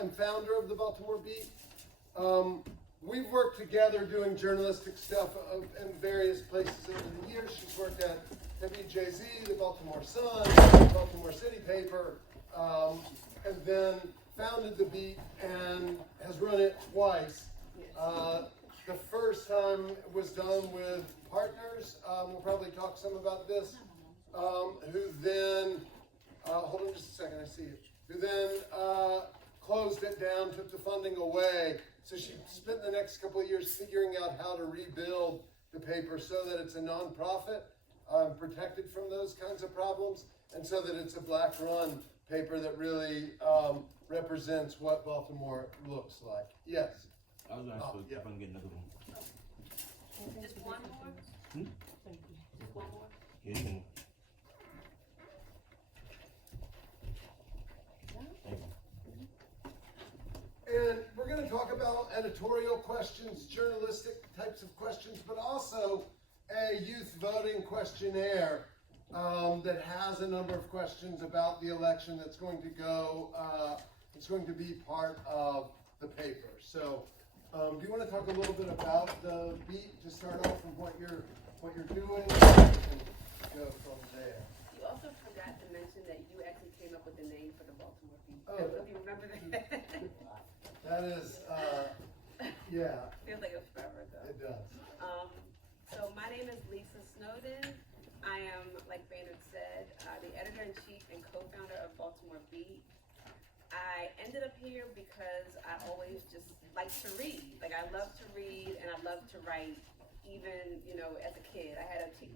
and founder of the Baltimore Beat. We've worked together doing journalistic stuff in various places over the years. She's worked at WJZ, the Baltimore Sun, the Baltimore City paper, and then founded the Beat and has run it twice. The first time was done with partners. We'll probably talk some about this. Who then, hold on just a second, I see you. Who then closed it down, took the funding away. So she spent the next couple of years figuring out how to rebuild the paper so that it's a nonprofit, protected from those kinds of problems, and so that it's a black-run paper that really represents what Baltimore looks like. Yes? I was going to if I can get another one. Just one more? Just one more? Yeah, you can. And we're going to talk about editorial questions, journalistic types of questions, but also a youth voting questionnaire that has a number of questions about the election that's going to go, it's going to be part of the paper. So do you want to talk a little bit about the Beat to start off from what you're doing and go from there? You also forgot to mention that you actually came up with the name for the Baltimore Beat. Oh. I don't know if you remember that. That is, yeah. Feels like it was forever ago. It does. So my name is Lisa Snowden. I am, like Baynard said, the editor-in-chief and co-founder of Baltimore Beat. I ended up here because I always just like to read. Like, I love to read and I love to write, even, as a kid.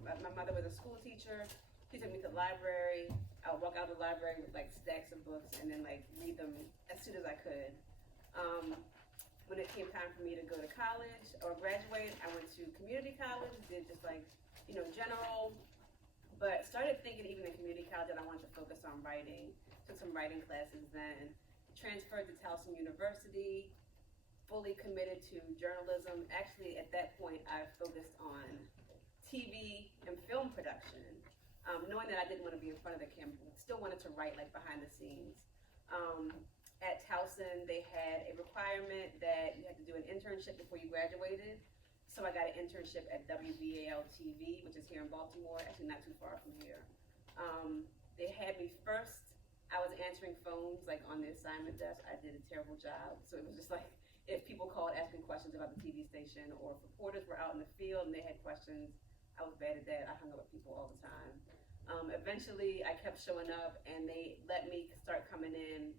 My mother was a school teacher. She took me to the library. I would walk out of the library with like stacks of books and then like read them as soon as I could. When it came time for me to go to college or graduate, I went to community college, did just like, general, but started thinking even in community college that I wanted to focus on writing. Took some writing classes then, transferred to Towson University, fully committed to journalism. Actually, at that point, I focused on TV and film production, knowing that I didn't want to be in front of the camera, still wanted to write like behind the scenes. At Towson, they had a requirement that you had to do an internship before you graduated. So I got an internship at WBAL TV, which is here in Baltimore, actually not too far from here. They had me first. I was answering phones like on the assignment desk. I did a terrible job. So it was just like, if people called asking questions about the TV station, or if reporters were out in the field and they had questions, I was bad at that. I hung up with people all the time. Eventually, I kept showing up and they let me start coming in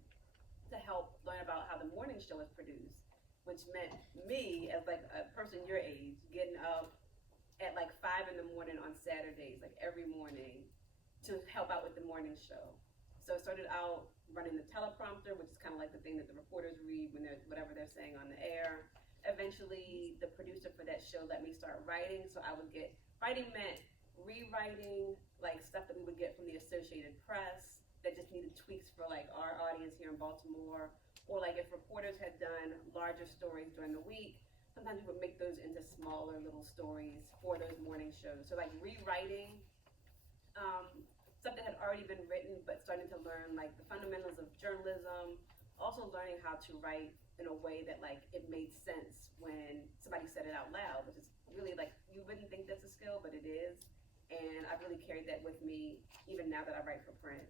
to help learn about how the morning show is produced, which meant me, as like a person your age, getting up at like 5 in the morning on Saturdays, like every morning, to help out with the morning show. So I started out running the teleprompter, which is kind of like the thing that the reporters read when they're, whatever they're saying on the air. Eventually, the producer for that show let me start writing, so I would get, writing meant rewriting, like stuff that we would get from the Associated Press, that just needed tweaks for like our audience here in Baltimore, or like if reporters had done larger stories during the week, sometimes we would make those into smaller little stories for those morning shows. So like rewriting stuff that had already been written, but starting to learn like the fundamentals of journalism, also learning how to write in a way that like it made sense when somebody said it out loud, which is really like, you wouldn't think that's a skill, but it is. And I've really carried that with me even now that I write for print.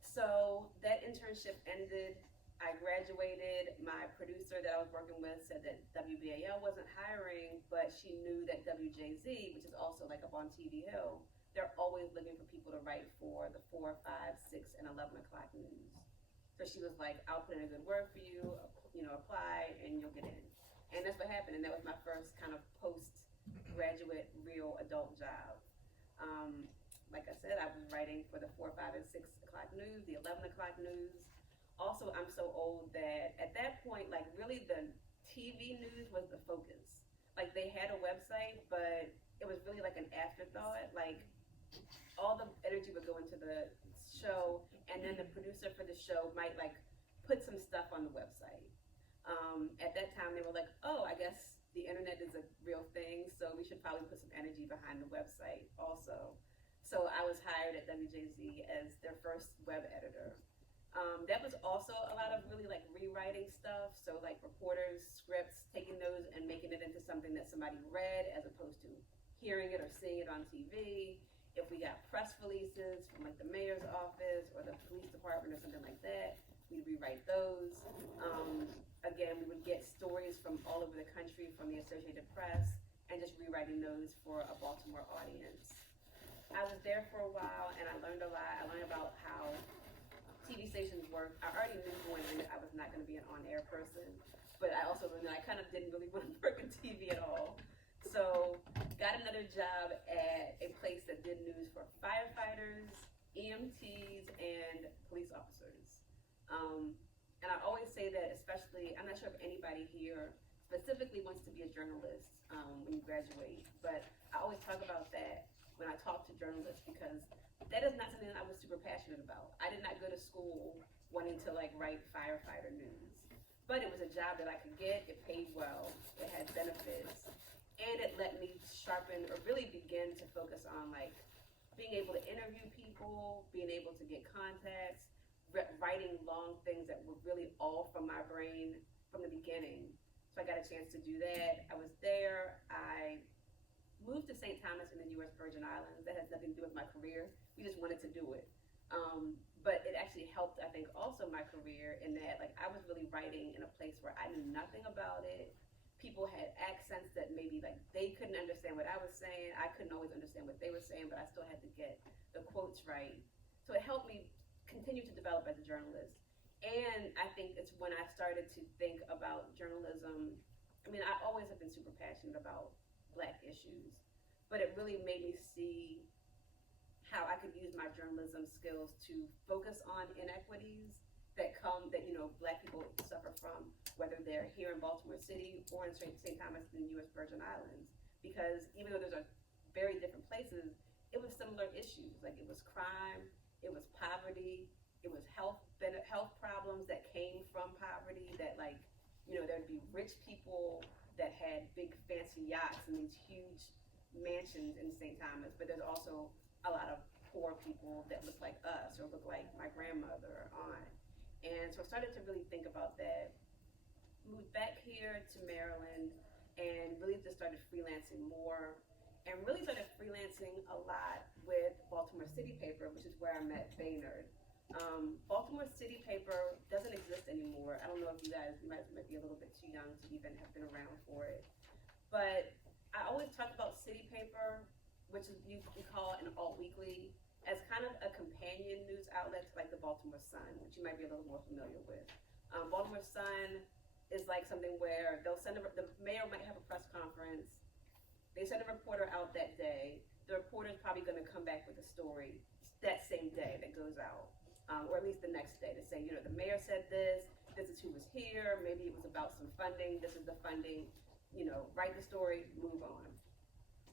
So that internship ended. I graduated. My producer that I was working with said that WBAL wasn't hiring, but she knew that WJZ, which is also like up on TV Hill, they're always looking for people to write for the 4, 5, 6, and 11 o'clock news. So she was like, I'll put in a good word for you, apply, and you'll get in. And that's what happened. And that was my first kind of post-graduate real adult job. Like I said, I was writing for the 4, 5, and 6 o'clock news, the 11 o'clock news. Also, I'm so old that at that point, like really the TV news was the focus. Like they had a website, but it was really like an afterthought. Like all the energy would go into the show, and then the producer for the show might like put some stuff on the website. At that time, they were like, oh, I guess the internet is a real thing, so we should probably put some energy behind the website also. So I was hired at WJZ as their first web editor. That was also a lot of really like rewriting stuff. So like reporters, scripts, taking those and making it into something that somebody read as opposed to hearing it or seeing it on TV. If we got press releases from like the mayor's office or the police department or something like that, we'd rewrite those. Again, we would get stories from all over the country from the Associated Press and just rewriting those for a Baltimore audience. I was there for a while and I learned a lot. I learned about how TV stations work. I already knew going in that I was not going to be an on-air person, but I also learned that I kind of didn't really want to work in TV at all. So, got another job at a place that did news for firefighters, EMTs, and police officers. And I always say that, especially, I'm not sure if anybody here specifically wants to be a journalist when you graduate, but I always talk about that when I talk to journalists because that is not something that I was super passionate about. I did not go to school wanting to like write firefighter news, but it was a job that I could get. It paid well. It had benefits, and it let me sharpen or really begin to focus on like being able to interview people, being able to get contacts, writing long things that were really all from my brain from the beginning. So I got a chance to do that. I was there. I moved to St. Thomas in the U.S. Virgin Islands. That has nothing to do with my career. We just wanted to do it. But it actually helped, I think, also my career in that, like, I was really writing in a place where I knew nothing about it. People had accents that maybe, like, they couldn't understand what I was saying. I couldn't always understand what they were saying, but I still had to get the quotes right. So it helped me continue to develop as a journalist. And I think it's when I started to think about journalism. I mean, I always have been super passionate about Black issues, but it really made me see how I could use my journalism skills to focus on inequities that Black people suffer from, whether they're here in Baltimore City or in St. Thomas in the U.S. Virgin Islands. Because even though those are very different places, it was similar issues. Like it was crime, it was poverty, it was health problems that came from poverty. That there'd be rich people that had big fancy yachts and these huge mansions in St. Thomas, but there's also a lot of poor people that look like us or look like my grandmother or aunt. And so I started to really think about that. Moved back here to Maryland and really just started freelancing more and really started freelancing a lot with Baltimore City Paper, which is where I met Baynard. Baltimore City Paper doesn't exist anymore. I don't know if you might be a little bit too young to even have been around for it. But I always talk about City Paper, which is we call an alt weekly, as kind of a companion news outlet to like the Baltimore Sun, which you might be a little more familiar with. Baltimore Sun is like something where they'll the mayor might have a press conference. They send a reporter out that day. The reporter's probably going to come back with a story that same day that goes out. Or at least the next day to say, the mayor said this is who was here, maybe it was about some funding, this is the funding, write the story, move on.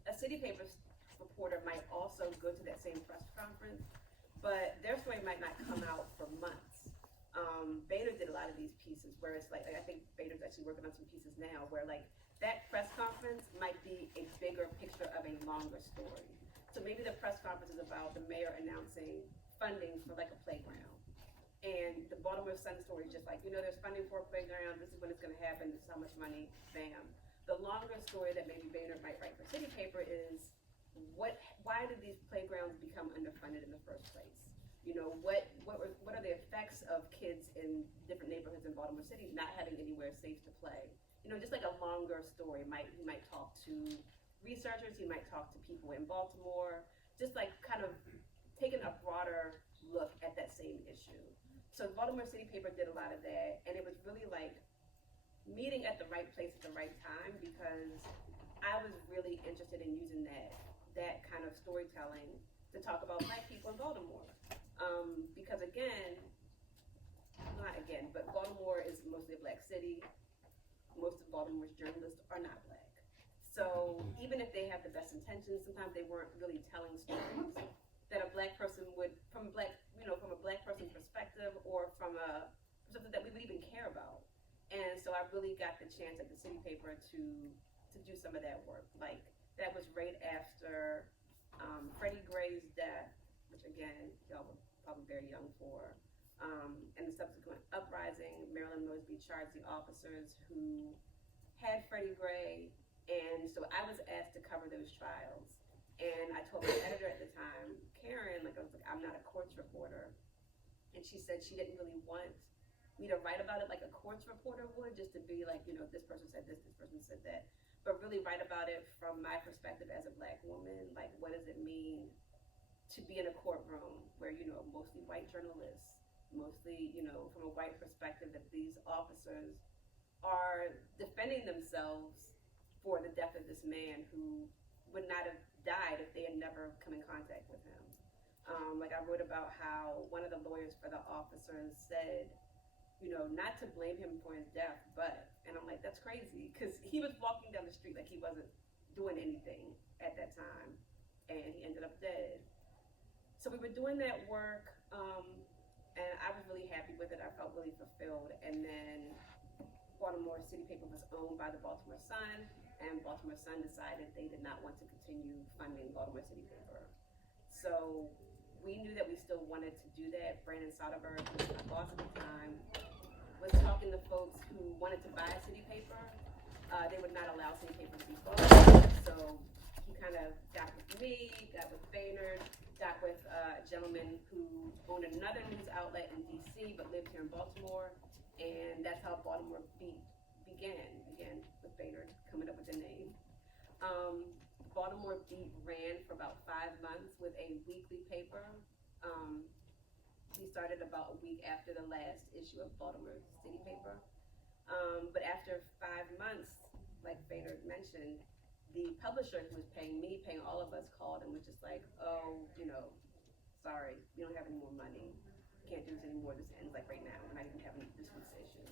A City Paper reporter might also go to that same press conference, but their story might not come out for months. Baynard did a lot of these pieces where it's like I think Baynard's actually working on some pieces now where like that press conference might be a bigger picture of a longer story. So maybe the press conference is about the mayor announcing funding for like a playground. And the Baltimore Sun story is just like, there's funding for a playground, this is when it's gonna happen, this is how much money, bam. The longer story that maybe Baynard might write for City Paper is why did these playgrounds become underfunded in the first place? What are the effects of kids in different neighborhoods in Baltimore City not having anywhere safe to play? Just like a longer story. He might talk to researchers, he might talk to people in Baltimore, just like kind of taking a broader look at that same issue. So the Baltimore City Paper did a lot of that, and it was really like meeting at the right place at the right time because I was really interested in using that kind of storytelling to talk about Black people in Baltimore. Because but Baltimore is mostly a Black city. Most of Baltimore's journalists are not Black. So even if they have the best intentions, sometimes they weren't really telling stories that a Black person would, from a Black person's perspective or from a perspective that we would even care about. And so I really got the chance at the City Paper to do some of that work. Like that was right after Freddie Gray's death, which again, y'all were probably very young for. In the subsequent uprising, Marilyn Mosby charged the officers who had Freddie Gray, and so I was asked to cover those trials. And I told my editor at the time, Karen, I was like, I'm not a courts reporter. And she said she didn't really want me to write about it like a courts reporter would, just to be like, this person said this person said that, but really write about it from my perspective as a Black woman. Like, what does it mean to be in a courtroom where, mostly white journalists, mostly, from a white perspective, that these officers are defending themselves for the death of this man who would not have died if they had never come in contact with him. I wrote about how one of the lawyers for the officers said, not to blame him for his death, and I'm like, that's crazy, because he was walking down the street like he wasn't doing anything at that time, and he ended up dead. So we were doing that work, and I was really happy with it. I felt really fulfilled. And then Baltimore City Paper was owned by the Baltimore Sun, and Baltimore Sun decided they did not want to continue funding Baltimore City Paper. So we knew that we still wanted to do that. Brandon Soderbergh, who was my boss at the time, was talking to folks who wanted to buy a city paper. They would not allow city paper to be bought. So he kind of got with me, got with Baynard, got with a gentleman who owned another news outlet in DC but lived here in Baltimore, and that's how Baltimore Beat began with Baynard coming up with the name. Baltimore Beat ran for about 5 months with a weekly paper. We started about a week after the last issue of Baltimore City Paper. But after 5 months, like Baynard mentioned, the publisher who was paying all of us, called and was just like, oh, sorry, we don't have any more money. Can't do this anymore. This ends like right now. We're not even having this week's issue.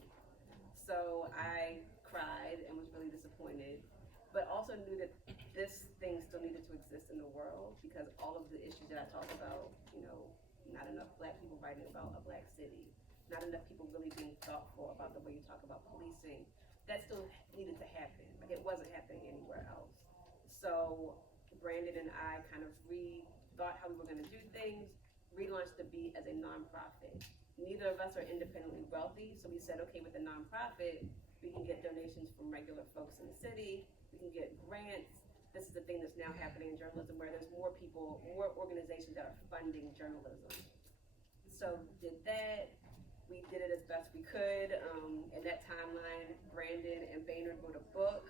So I cried and was really disappointed, but also knew that this thing still needed to exist in the world, because all of the issues that I talk about, not enough Black people writing about a Black city, not enough people really being thoughtful about the way you talk about policing, that still needed to happen. Like, it wasn't happening anywhere else. So Brandon and I kind of rethought how we were going to do things, relaunched the Beat as a nonprofit. Neither of us are independently wealthy, so we said, okay, with the nonprofit, we can get donations from regular folks in the city, we can get grants. This is the thing that's now happening in journalism, where there's more people, more organizations that are funding journalism. So did that. We did it as best we could. In that timeline, Brandon and Baynard wrote a book.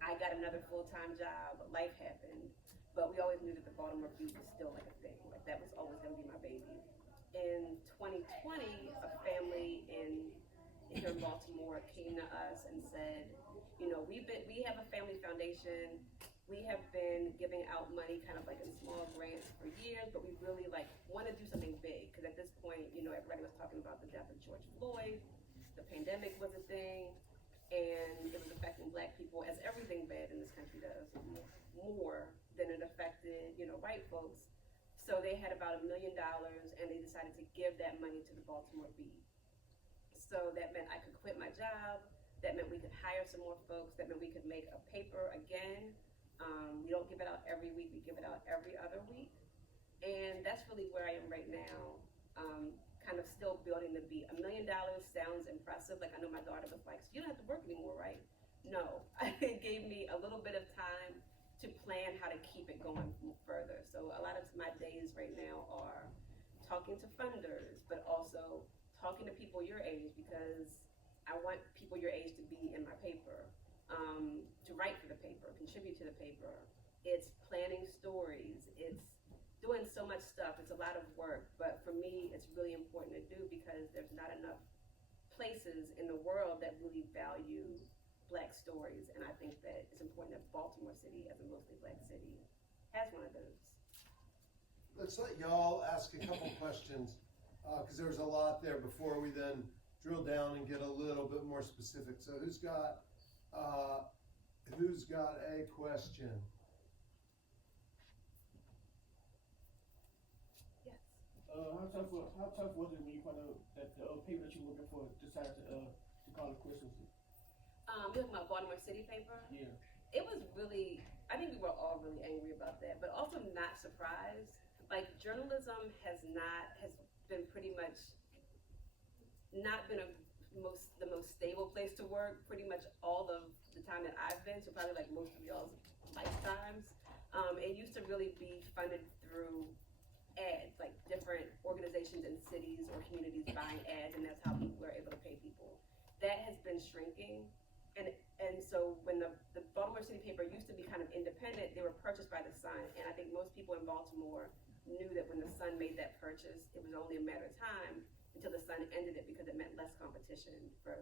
I got another full-time job. Life happened. But we always knew that the Baltimore Beat was still like a thing. Like, that was always going to be my baby. In 2020, a family here in Baltimore came to us and said, we have a family foundation. We have been giving out money kind of like in small grants for years, but we really want to do something big, because at this point, everybody was talking about the death of George Floyd, the pandemic was a thing, and it was affecting Black people, as everything bad in this country does, more than it affected, white folks. So they had about $1 million, and they decided to give that money to the Baltimore Beat. So that meant I could quit my job. That meant we could hire some more folks. That meant we could make a paper again. We don't give it out every week. We give it out every other week. And that's really where I am right now, kind of still building the Beat. $1 million sounds impressive. Like, I know my daughter was like, so you don't have to work anymore, right? No. It gave me a little bit of time to plan how to keep it going further. So a lot of my days right now are talking to funders, but also talking to people your age, because I want people your age to be in my paper, to write for the paper, contribute to the paper. It's planning stories. It's doing so much stuff. It's a lot of work, but for me, it's really important to do, because there's not enough places in the world that really value Black stories, and I think that it's important that Baltimore City, as a mostly Black city, has one of those. Let's let y'all ask a couple questions, because there's a lot there before we then drill down and get a little bit more specific. So who's got a question? Yes. How tough was it when you found out that the paper that you were working for decided to call it Christmas? You're talking about Baltimore City Paper? Yeah. It was really, I think we were all really angry about that, but also not surprised. Like, journalism has been pretty much not been the most stable place to work pretty much all of the time that I've been, so probably like most of y'all's lifetimes. It used to really be funded through ads, like different organizations in cities or communities buying ads, and that's how people were able to pay people. That has been shrinking, and so when the Baltimore City paper used to be kind of independent, they were purchased by the Sun, and I think most people in Baltimore knew that when the Sun made that purchase, it was only a matter of time until the Sun ended it because it meant less competition for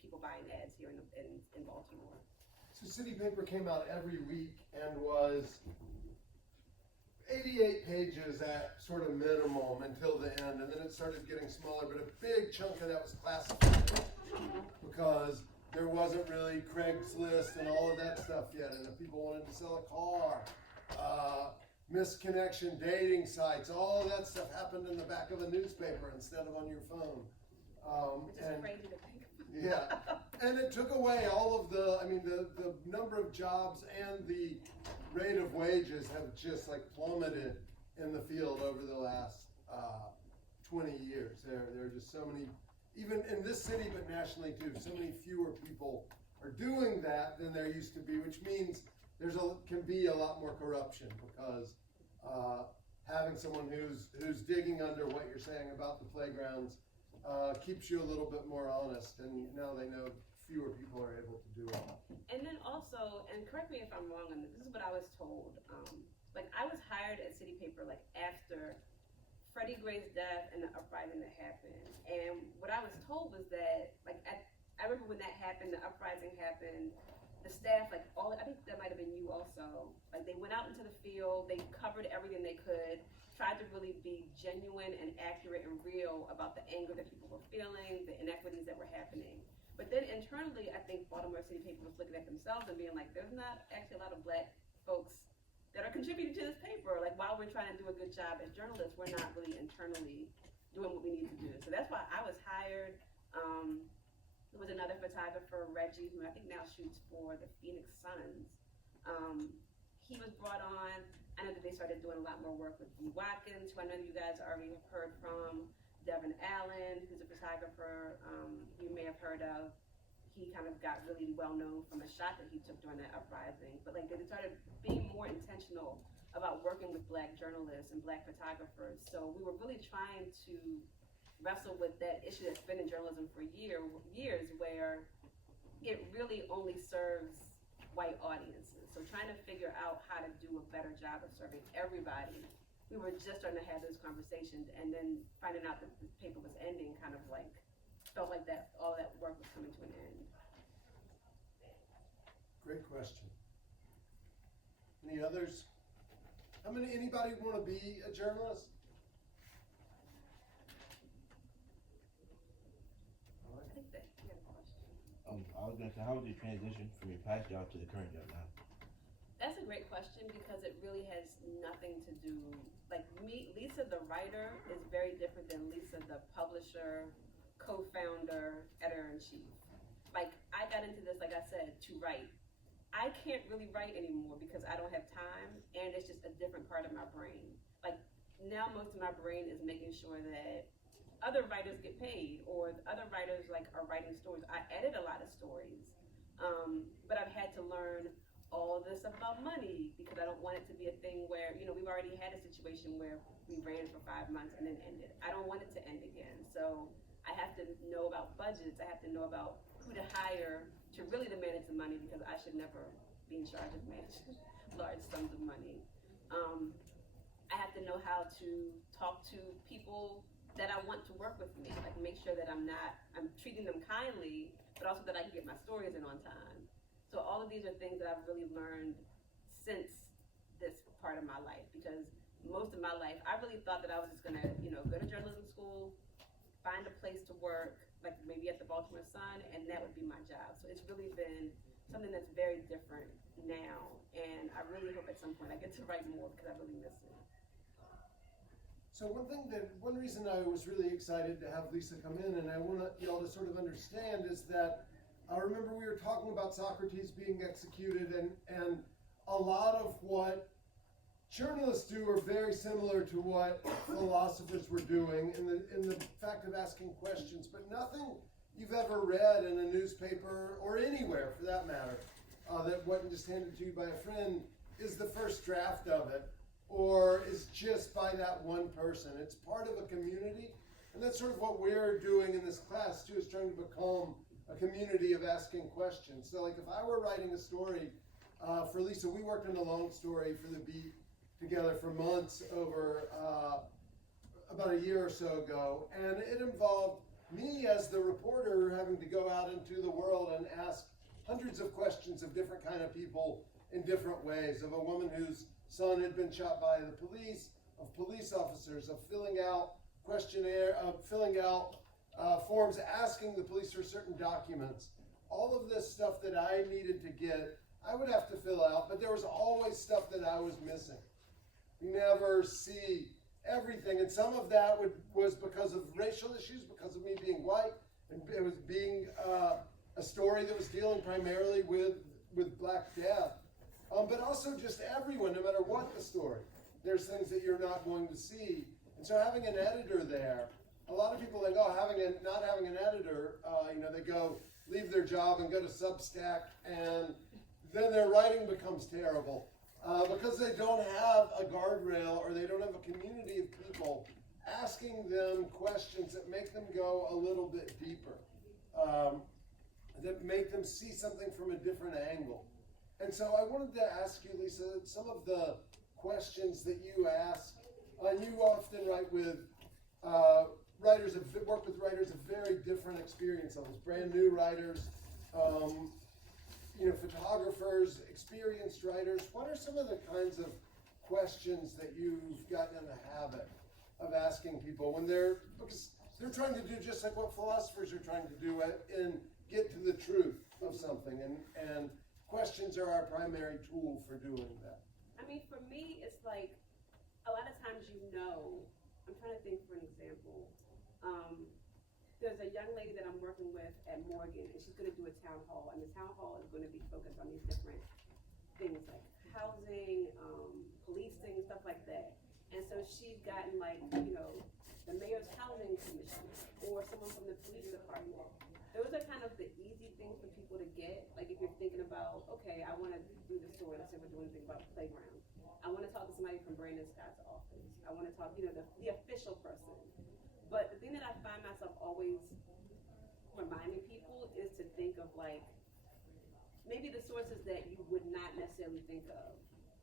people buying ads here in Baltimore. So City Paper came out every week and was 88 pages at sort of minimum until the end, and then it started getting smaller, but a big chunk of that was classified because there wasn't really Craigslist and all of that stuff yet, and if people wanted to sell a car, misconnection, dating sites, all of that stuff happened in the back of a newspaper instead of on your phone. Which is crazy to think about. Yeah, and it took away all of the number of jobs and the rate of wages have just like plummeted in the field over the last 20 years. There are just so many, even in this city, but nationally too, so many fewer people are doing that than there used to be, which means can be a lot more corruption because having someone who's digging under what you're saying about the playgrounds keeps you a little bit more honest, and now they know fewer people are able to do it. And then also, and correct me if I'm wrong on this, this is what I was told. Like I was hired at City Paper like after Freddie Gray's death and the uprising that happened. And what I was told was that like I remember when that happened, the uprising happened, the staff, like I think that might have been you also, like they went out into the field, they covered everything they could, tried to really be genuine and accurate and real about the anger that people were feeling, the inequities that were happening. But then internally, I think Baltimore City Paper was looking at themselves and being like, there's not actually a lot of black folks that are contributing to this paper. Like while we're trying to do a good job as journalists, we're not really internally doing what we need to do. So that's why I was hired. There was another photographer, Reggie, who I think now shoots for the Phoenix Suns. He was brought on. I know that they started doing a lot more work with D. Watkins, who I know you guys already have heard from. Devin Allen, who's a photographer you may have heard of. He kind of got really well known from a shot that he took during that uprising. But like they started being more intentional about working with black journalists and black photographers. So we were really trying to wrestle with that issue that's been in journalism for years, where it really only serves white audiences. So trying to figure out how to do a better job of serving everybody. We were just starting to have those conversations, and then finding out that the paper was ending kind of like felt like that all that work was coming to an end. Great question. Any others? Anybody want to be a journalist? I think that you had a question. I was gonna say, how was your transition from your past job to the current job now? That's a great question because it really has nothing to do, like me, Lisa the writer is very different than Lisa the publisher, co-founder, editor-in-chief. Like I got into this, like I said, to write. I can't really write anymore because I don't have time and it's just a different part of my brain. Like now most of my brain is making sure that other writers get paid or other writers like are writing stories. I edit a lot of stories, but I've had to learn all this about money because I don't want it to be a thing where, we've already had a situation where we ran for 5 months and then ended. I don't want it to end again. So I have to know about budgets. I have to know about who to hire to really manage the money because I should never be in charge of managing large sums of money. I have to know how to talk to people that I want to work with me, like make sure that I'm treating them kindly, but also that I can get my stories in on time. So all of these are things that I've really learned since this part of my life, because most of my life, I really thought that I was just gonna, go to journalism school, find a place to work, like maybe at the Baltimore Sun, and that would be my job. So it's really been something that's very different now, and I really hope at some point I get to write more because I really miss it. So one reason I was really excited to have Lisa come in, and I want y'all to sort of understand, is that I remember we were talking about Socrates being executed, and a lot of what journalists do are very similar to what philosophers were doing in the fact of asking questions, but nothing you've ever read in a newspaper or anywhere for that matter that wasn't just handed to you by a friend is the first draft of it or is just by that one person. It's part of a community, and that's sort of what we're doing in this class too, is trying to become a community of asking questions. So like if I were writing a story for Lisa, we worked on a long story for the Beat together for months over about a year or so ago, and it involved me as the reporter having to go out into the world and ask hundreds of questions of different kind of people in different ways, of a woman whose son had been shot by the police, of police officers, of filling out forms asking the police for certain documents. All of this stuff that I needed to get, I would have to fill out, but there was always stuff that I was missing. You never see everything, and some of that was because of racial issues, because of me being white, and it was being a story that was dealing primarily with Black death, but also just everyone, no matter what the story. There's things that you're not going to see, and so having an editor there, a lot of people think, oh, not having an editor, they leave their job and go to Substack, and then their writing becomes terrible. Because they don't have a guardrail or they don't have a community of people asking them questions that make them go a little bit deeper, that make them see something from a different angle. And so I wanted to ask you, Lisa, some of the questions that you ask, and you often write with work with writers of very different experience levels, brand new writers, photographers, experienced writers. What are some of the kinds of questions that you've gotten in the habit of asking people because they're trying to do just like what philosophers are trying to do and get to the truth of something, and questions are our primary tool for doing that. I mean, for me, it's like a lot of times I'm trying to think for an example. There's a young lady that I'm working with at Morgan, and she's going to do a town hall, and the town hall is going to be focused on these different things like housing, policing, stuff like that. And so she's gotten the mayor's housing commission or someone from the police department. Those are kind of the easy things for people to get. Like if you're thinking about, okay, I want to do the story, let's say we're doing anything about playground. I want to talk to somebody from Brandon Scott's office. I want to talk, the official person. But the thing that I find myself always reminding people is to think of maybe the sources that you would not necessarily think of.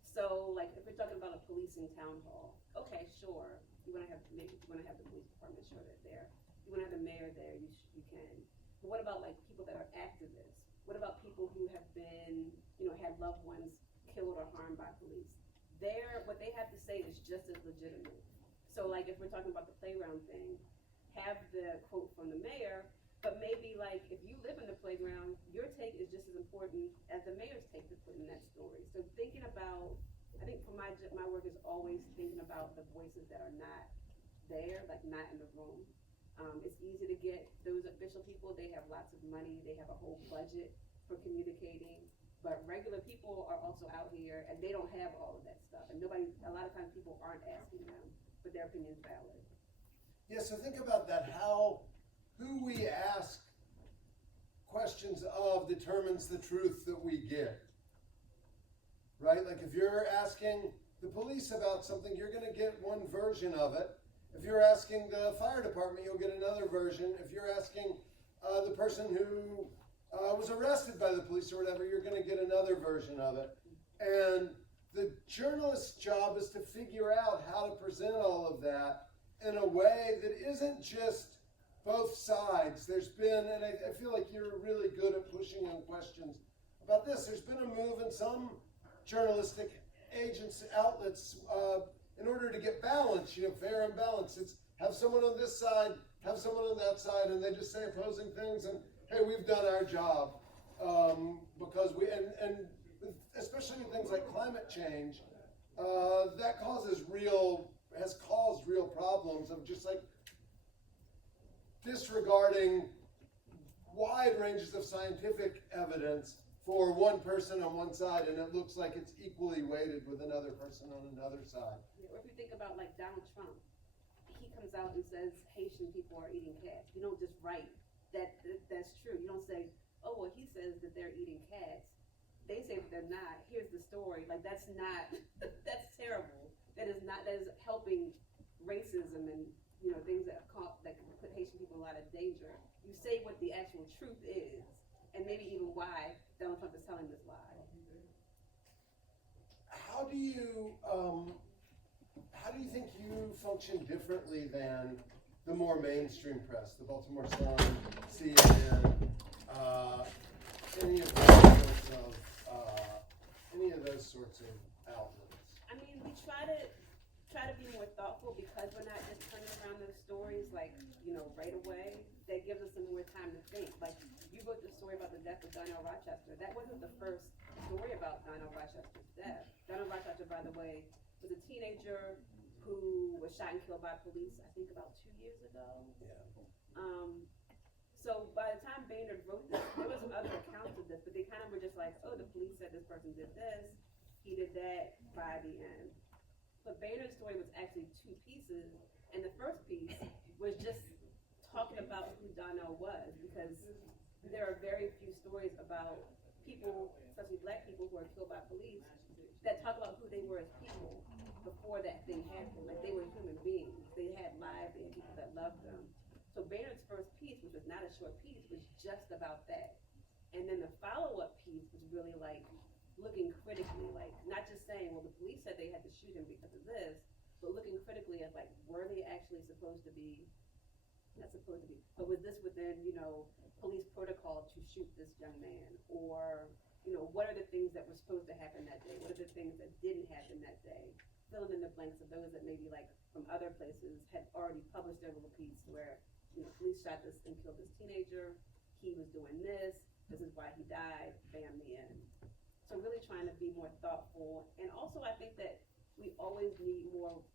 So if we're talking about a policing town hall, okay, sure, you want to have the police department, sure, they're there. You want to have the mayor there, you can. But what about people that are activists? What about people who have been, had loved ones killed or harmed by police? What they have to say is just as legitimate. So if we're talking about the playground thing, have the quote from the mayor, but maybe if you live in the playground, your take is just as important as the mayor's take to put in that story. So thinking about, I think for my work is always thinking about the voices that are not there, not in the room. It's easy to get those official people, they have lots of money, they have a whole budget for communicating, but regular people are also out here and they don't have all of that stuff. And a lot of times people aren't asking them, but their opinion's valid. Yeah, so think about that, who we ask questions of determines the truth that we get, right? If you're asking the police about something, you're gonna get one version of it. If you're asking the fire department, you'll get another version. If you're asking the person who was arrested by the police or whatever, you're gonna get another version of it. And the journalist's job is to figure out how to present all of that in a way that isn't just both sides. There's been, and I feel like you're really good at pushing on questions about this, there's been a move in some journalistic outlets in order to get balance, fair and balanced. It's have someone on this side, have someone on that side, and they just say opposing things, and hey, we've done our job. Because and especially with things like climate change, that has caused real problems of just disregarding wide ranges of scientific evidence for one person on one side, and it looks like it's equally weighted with another person on another side. Or if you think about like Donald Trump, he comes out and says Haitian people are eating cats. You don't just write that's true. You don't say, oh well, he says that they're eating cats. They say that they're not. Here's the story. Like that's not. That's terrible. That is helping racism and things that can put Haitian people in a lot of danger. You say what the actual truth is, and maybe even why Donald Trump is telling this lie. How do you think you function differently than the more mainstream press, the Baltimore Sun, CNN, any of those sorts of outlets? I mean, we try to be more thoughtful because we're not just turning around those stories like, right away. That gives us some more time to think. Like, you wrote the story about the death of Donnell Rochester. That wasn't the first story about Donnell Rochester's death. Donnell Rochester, by the way, was a teenager who was shot and killed by police, I think about 2 years ago. Yeah. So by the time Baynard wrote this, there was some other accounts of this, but they kind of were just like, oh, the police said this person did this, he did that by the end. But Baynard's story was actually 2 pieces, and the first piece was just talking about who Donnell was, because there are very few stories about people, especially black people who are killed by police, that talk about who they were as people before that thing happened. Like, they were human beings. They had lives, they had people that loved them. So Baynard's first piece, which was not a short piece, was just about that. And then the follow-up piece was really like looking critically, like not just saying, well, the police said they had to shoot him because of this, but looking critically at like, were they actually supposed to be, not supposed to be, but was this within, police protocol to shoot this young man? Or, what are the things that were supposed to happen that day? What are the things that didn't happen that day? Filling in the blanks of those that maybe like from other places had already published their little piece where, police shot this and killed this teenager, he was doing this is why he died, bam, the end. So really trying to be more thoughtful. And also I think that we always need more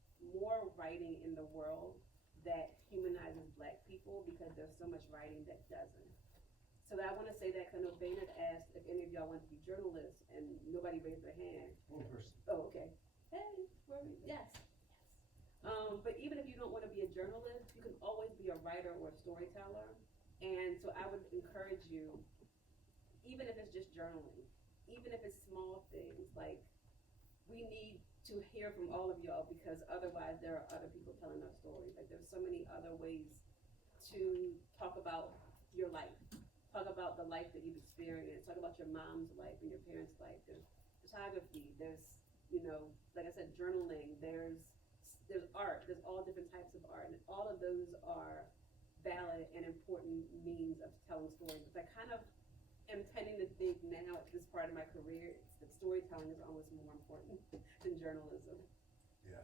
writing in the world that humanizes black people, because there's so much writing that doesn't. So I want to say that because I know Baynard asked if any of y'all want to be journalists, and nobody raised their hand. One person. Oh, okay. Hey, yes. But even if you don't want to be a journalist, you can always be a writer or a storyteller. And so I would encourage you, even if it's just journaling, even if it's small things, like, we need to hear from all of y'all, because otherwise there are other people telling our stories. Like, there's so many other ways to talk about your life, talk about the life that you've experienced, talk about your mom's life and your parents' life. There's photography, there's, like I said, journaling, there's art, there's all different types of art, and all of those are valid and important means of telling stories. But I kind of am tending to think now at this part of my career that storytelling is almost more important than journalism. Yeah.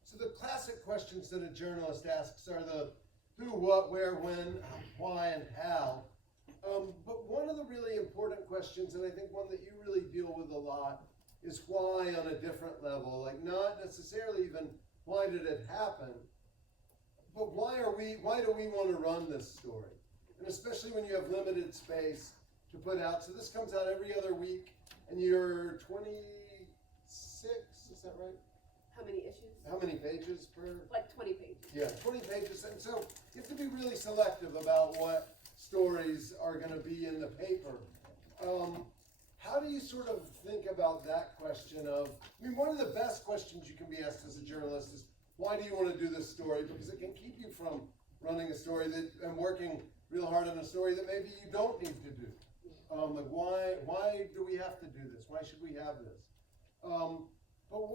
So the classic questions that a journalist asks are the who, what, where, when, why, and how. But one of the really important questions, and I think one that you really deal with a lot, is why on a different level. Like, not necessarily even why did it happen, but why do we want to run this story? And especially when you have limited space to put out. So this comes out every other week, and you're 26, is that right? How many issues? How many pages per? Like 20 pages. Yeah, 20 pages. And so you have to be really selective about what stories are going to be in the paper. How do you sort of think about that question of, one of the best questions you can be asked as a journalist is, why do you want to do this story? Because it can keep you from running a story and working real hard on a story that maybe you don't need to do. Like, why do we have to do this? Why should we have this? But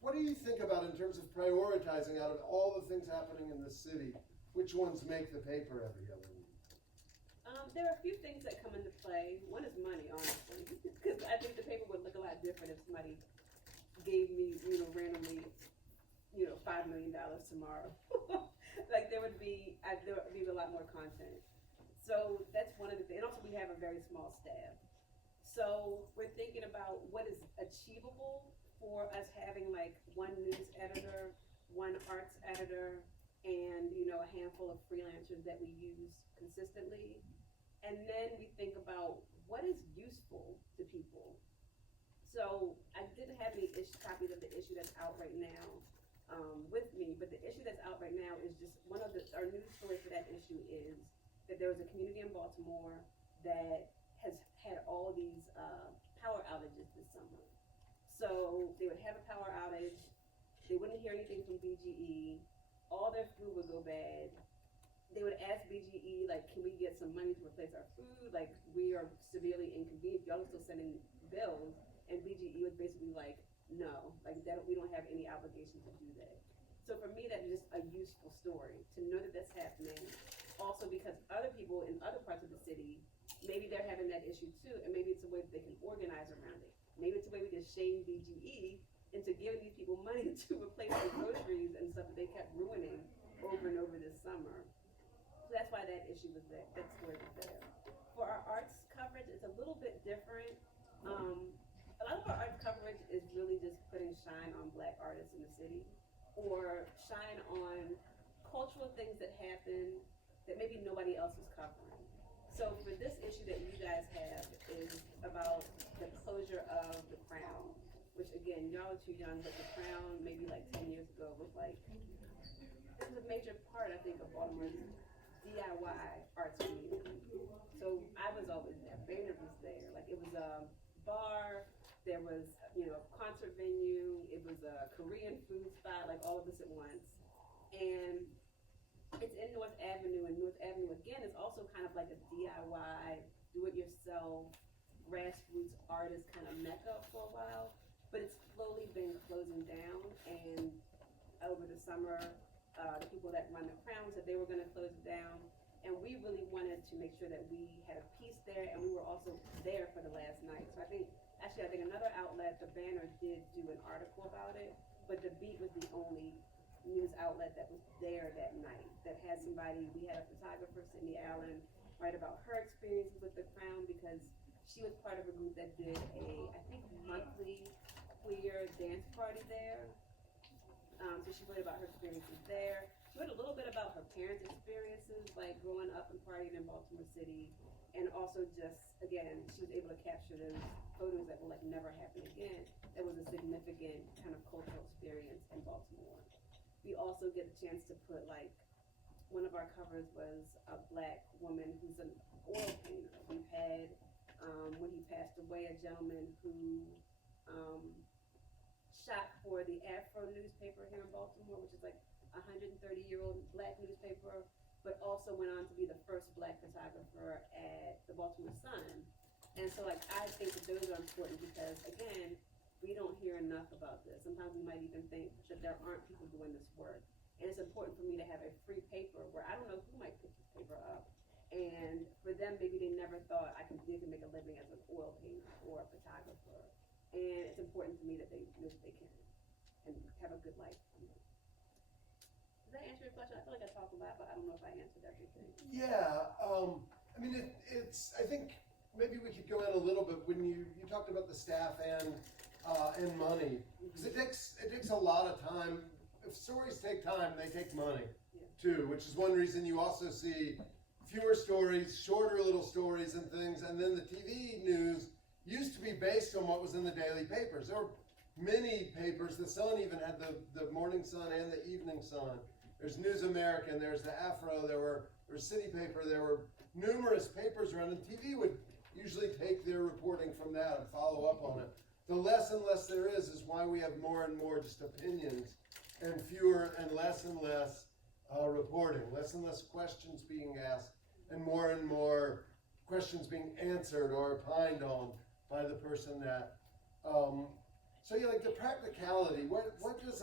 what do you think about in terms of prioritizing out of all the things happening in the city, which ones make the paper every other week? There are a few things that come into play. One is money, honestly, because I think the paper would look a lot different if somebody gave me, randomly, $5 million tomorrow. Like, there would be a lot more content. So that's one of the things. And also we have a very small staff. So we're thinking about what is achievable for us having like one news editor, one arts editor, and a handful of freelancers that we use consistently. And then we think about what is useful to people? So I didn't have any copies of the issue that's out right now with me, but the issue that's out right now is just our news story for that issue is that there was a community in Baltimore that has had all these power outages this summer. So they would have a power outage, they wouldn't hear anything from BGE, all their food would go bad. They would ask BGE, like, can we get some money to replace our food? Like, we are severely inconvenienced. Y'all are still sending bills. And BGE was basically like, no, like that, we don't have any obligation to do that. So for me, that's just a useful story to know that that's happening. Also because other people in other parts of the city, maybe they're having that issue too, and maybe it's a way that they can organize around it. Maybe it's a way we can shame BGE into giving these people money to replace the groceries and stuff that they kept ruining over and over this summer. So that's why that issue was there, that story was there. For our arts coverage, it's a little bit different. A lot of our arts coverage is really just putting shine on Black artists in the city, or shine on cultural things that happen that maybe nobody else is covering. So for this issue that you guys have is about the closure of the Crown, which again, y'all are too young, but the Crown maybe like 10 years ago was like, it was a major part, I think, of Baltimore's DIY arts community. So I was always there, Baynard was there, like it was a bar, there was, a concert venue, it was a Korean food spot, like all of this at once. And it's in North Avenue, and North Avenue again is also kind of like a DIY, do-it-yourself, grassroots artist kind of mecca for a while. But it's slowly been closing down, and over the summer, the people that run the Crown said they were gonna close it down. And we really wanted to make sure that we had a piece there, and we were also there for the last night. So I think another outlet, the Banner, did do an article about it, but the Beat was the only news outlet that was there that night, that had somebody, we had a photographer, Sydney Allen, write about her experiences with the Crown, because she was part of a group that did I think, monthly queer dance party there. So she wrote about her experiences there. She wrote a little bit about her parents' experiences, like growing up and partying in Baltimore City, and also just, again, she was able to capture those photos that will like never happen again. It was a significant kind of cultural experience in Baltimore. We also get a chance to put like, one of our covers was a Black woman who's an oil painter. We've had, when he passed away, a gentleman who shot for the Afro newspaper here in Baltimore, which is like a 130-year-old Black newspaper, but also went on to be the first Black photographer at the Baltimore Sun. And so like, I think that those are important because again, we don't hear enough about this. Sometimes we might even think that there aren't people doing this work. And it's important for me to have a free paper where I don't know who might pick this paper up. And for them, maybe they never thought they could make a living as an oil painter or a photographer. And it's important to me that they know that they can and have a good life. Does that answer your question? I feel like I talked a lot, but I don't know if I answered everything. Yeah, I mean, it's, I think maybe we could go in a little bit when you talked about the staff and money, because it takes a lot of time. If stories take time, they take money too, which is one reason you also see fewer stories, shorter little stories and things, and then the TV news used to be based on what was in the daily papers. There were many papers. The Sun even had the Morning Sun and the Evening Sun. There's News American, there's the Afro, there was City Paper, there were numerous papers around, and TV would usually take their reporting from that and follow up on it. The less and less there is why we have more and more just opinions and fewer and less reporting, less and less questions being asked, and more questions being answered or opined on by the person that. So yeah, like the practicality. What does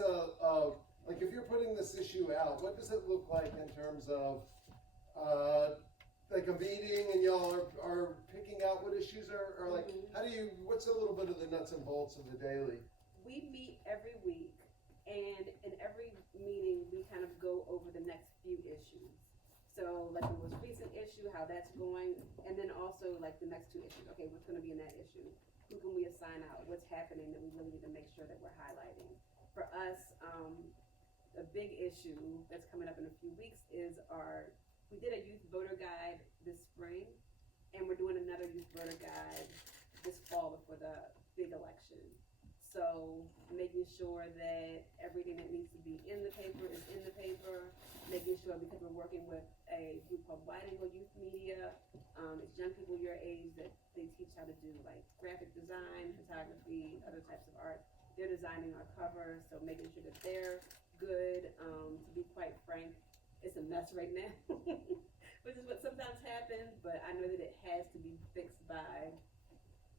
like if you're putting this issue out, what does it look like in terms of like a meeting and y'all are picking out what issues are like? What's a little bit of the nuts and bolts of the daily? We meet every week, and in every meeting we kind of go over the next few issues. So like the most recent issue, how that's going, and then also like the next two issues. Okay, what's going to be in that issue? Who can we assign out? What's happening that we really need to make sure that we're highlighting? For us, a big issue that's coming up in a few weeks is we did a youth voter guide this spring, and we're doing another youth voter guide this fall before the big election. So making sure that everything that needs to be in the paper is in the paper, making sure, because we're working with a group called Wide Angle Youth Media, it's young people your age that they teach how to do like graphic design, photography, other types of art. They're designing our cover, so making sure that they're good. To be quite frank, it's a mess right now, which is what sometimes happens, but I know that it has to be fixed by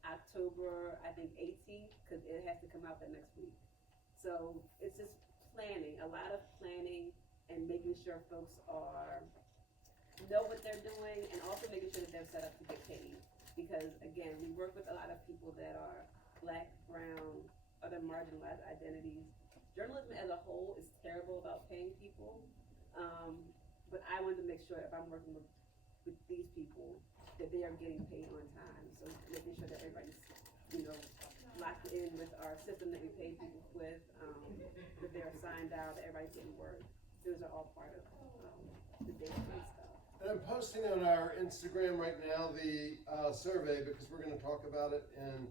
October, I think 18th, because it has to come out the next week. So it's just planning, a lot of planning, and making sure folks know what they're doing, and also making sure that they're set up to get paid. Because again, we work with a lot of people that are Black, brown, other marginalized identities. Journalism as a whole is terrible about paying people, but I wanted to make sure if I'm working with these people, that they are getting paid on time. So making sure that everybody's, locked in with our system that we pay people with, that they're signed out, that everybody's getting work. Those are all part of the day-to-day stuff. And I'm posting on our Instagram right now the survey, because we're going to talk about it in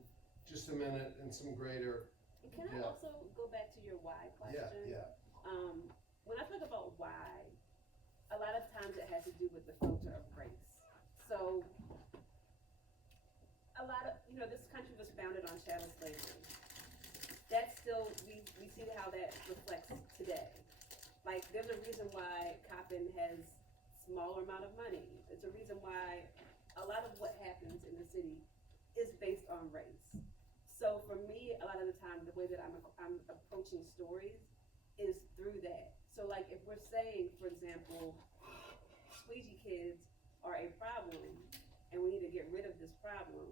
just a minute in some greater. And can I also go back to your why question? Yeah. When I talk about why, a lot of times it has to do with the filter of race. So, a lot of, this country was founded on chattel slavery. That's still, we see how that reflects today. Like, there's a reason why Coppin has smaller amount of money. It's a reason why a lot of what happens in the city is based on race. So for me, a lot of the time, the way that I'm approaching stories is through that. So like, if we're saying, for example, squeegee kids are a problem, and we need to get rid of this problem,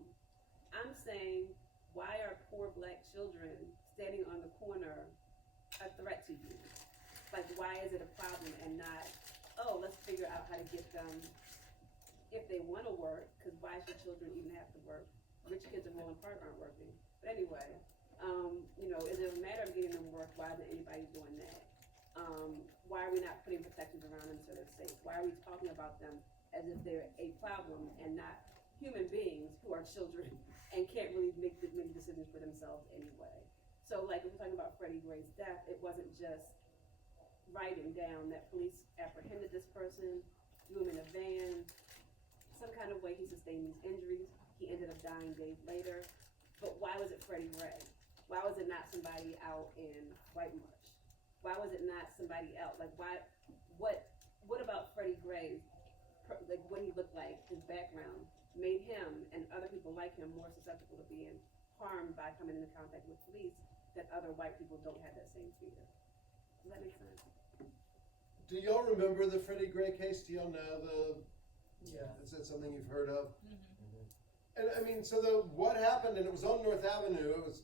I'm saying, why are poor Black children standing on the corner a threat to you? Like, why is it a problem and not, oh, let's figure out how to get them, if they want to work, because why should children even have to work? Rich kids in Roland Park aren't working. But anyway, is it a matter of getting them work? Why isn't anybody doing that? Why are we not putting protections around them so they're safe? Why are we talking about them as if they're a problem and not human beings who are children and can't really make many decisions for themselves anyway? So like, if we're talking about Freddie Gray's death, it wasn't just writing down that police apprehended this person, threw him in a van, some kind of way he sustained these injuries. He ended up dying days later. But why was it Freddie Gray? Why was it not somebody out in White Marsh? Why was it not somebody else? Like, why? What about Freddie Gray? Like, what he looked like, his background, made him and other people like him more susceptible to being harmed by coming into contact with police, that other white people don't have that same fear. Does that make sense? Do y'all remember the Freddie Gray case? Do y'all know Yeah. is that something you've heard of? And I mean, so what happened, and it was on North Avenue, it was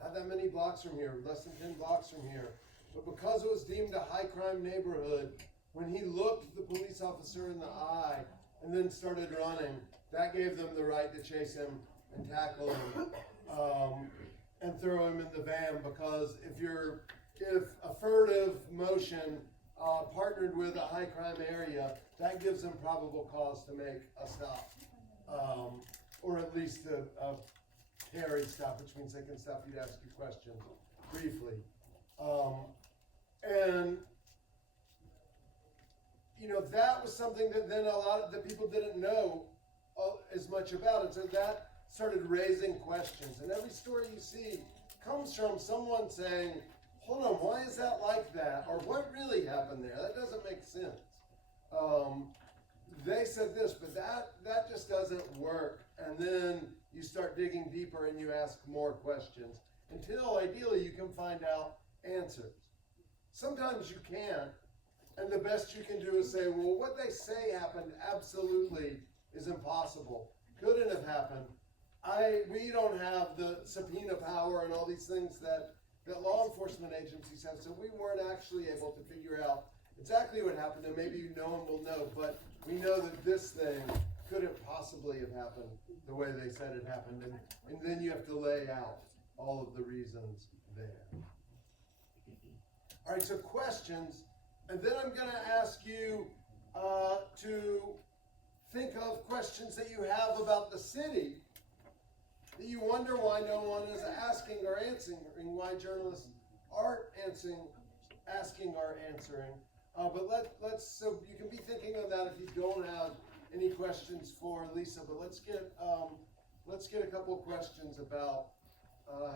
not that many blocks from here, less than 10 blocks from here. But because it was deemed a high crime neighborhood, when he looked the police officer in the eye and then started running, that gave them the right to chase him and tackle him and throw him in the van. Because if a furtive motion partnered with a high crime area, that gives them probable cause to make a stop, or at least a Terry stop, which means they can stop you to ask you questions briefly. And that was something that then a lot of the people didn't know as much about. And so that started raising questions. And every story you see comes from someone saying, hold on, why is that like that? Or what really happened there? That doesn't make sense. They said this, but that just doesn't work. And then you start digging deeper and you ask more questions until ideally you can find out answers. Sometimes you can't, and the best you can do is say, well, what they say happened absolutely is impossible. Couldn't have happened. We don't have the subpoena power and all these things that law enforcement agencies have, so we weren't actually able to figure out exactly what happened, and maybe no one will know, but we know that this thing couldn't possibly have happened the way they said it happened, and then you have to lay out all of the reasons there. All right, so questions, and then I'm going to ask you to think of questions that you have about the city that you wonder why no one is asking or answering, why journalists aren't asking or answering. But let's so you can be thinking of that if you don't have any questions for Lisa. But let's get a couple of questions about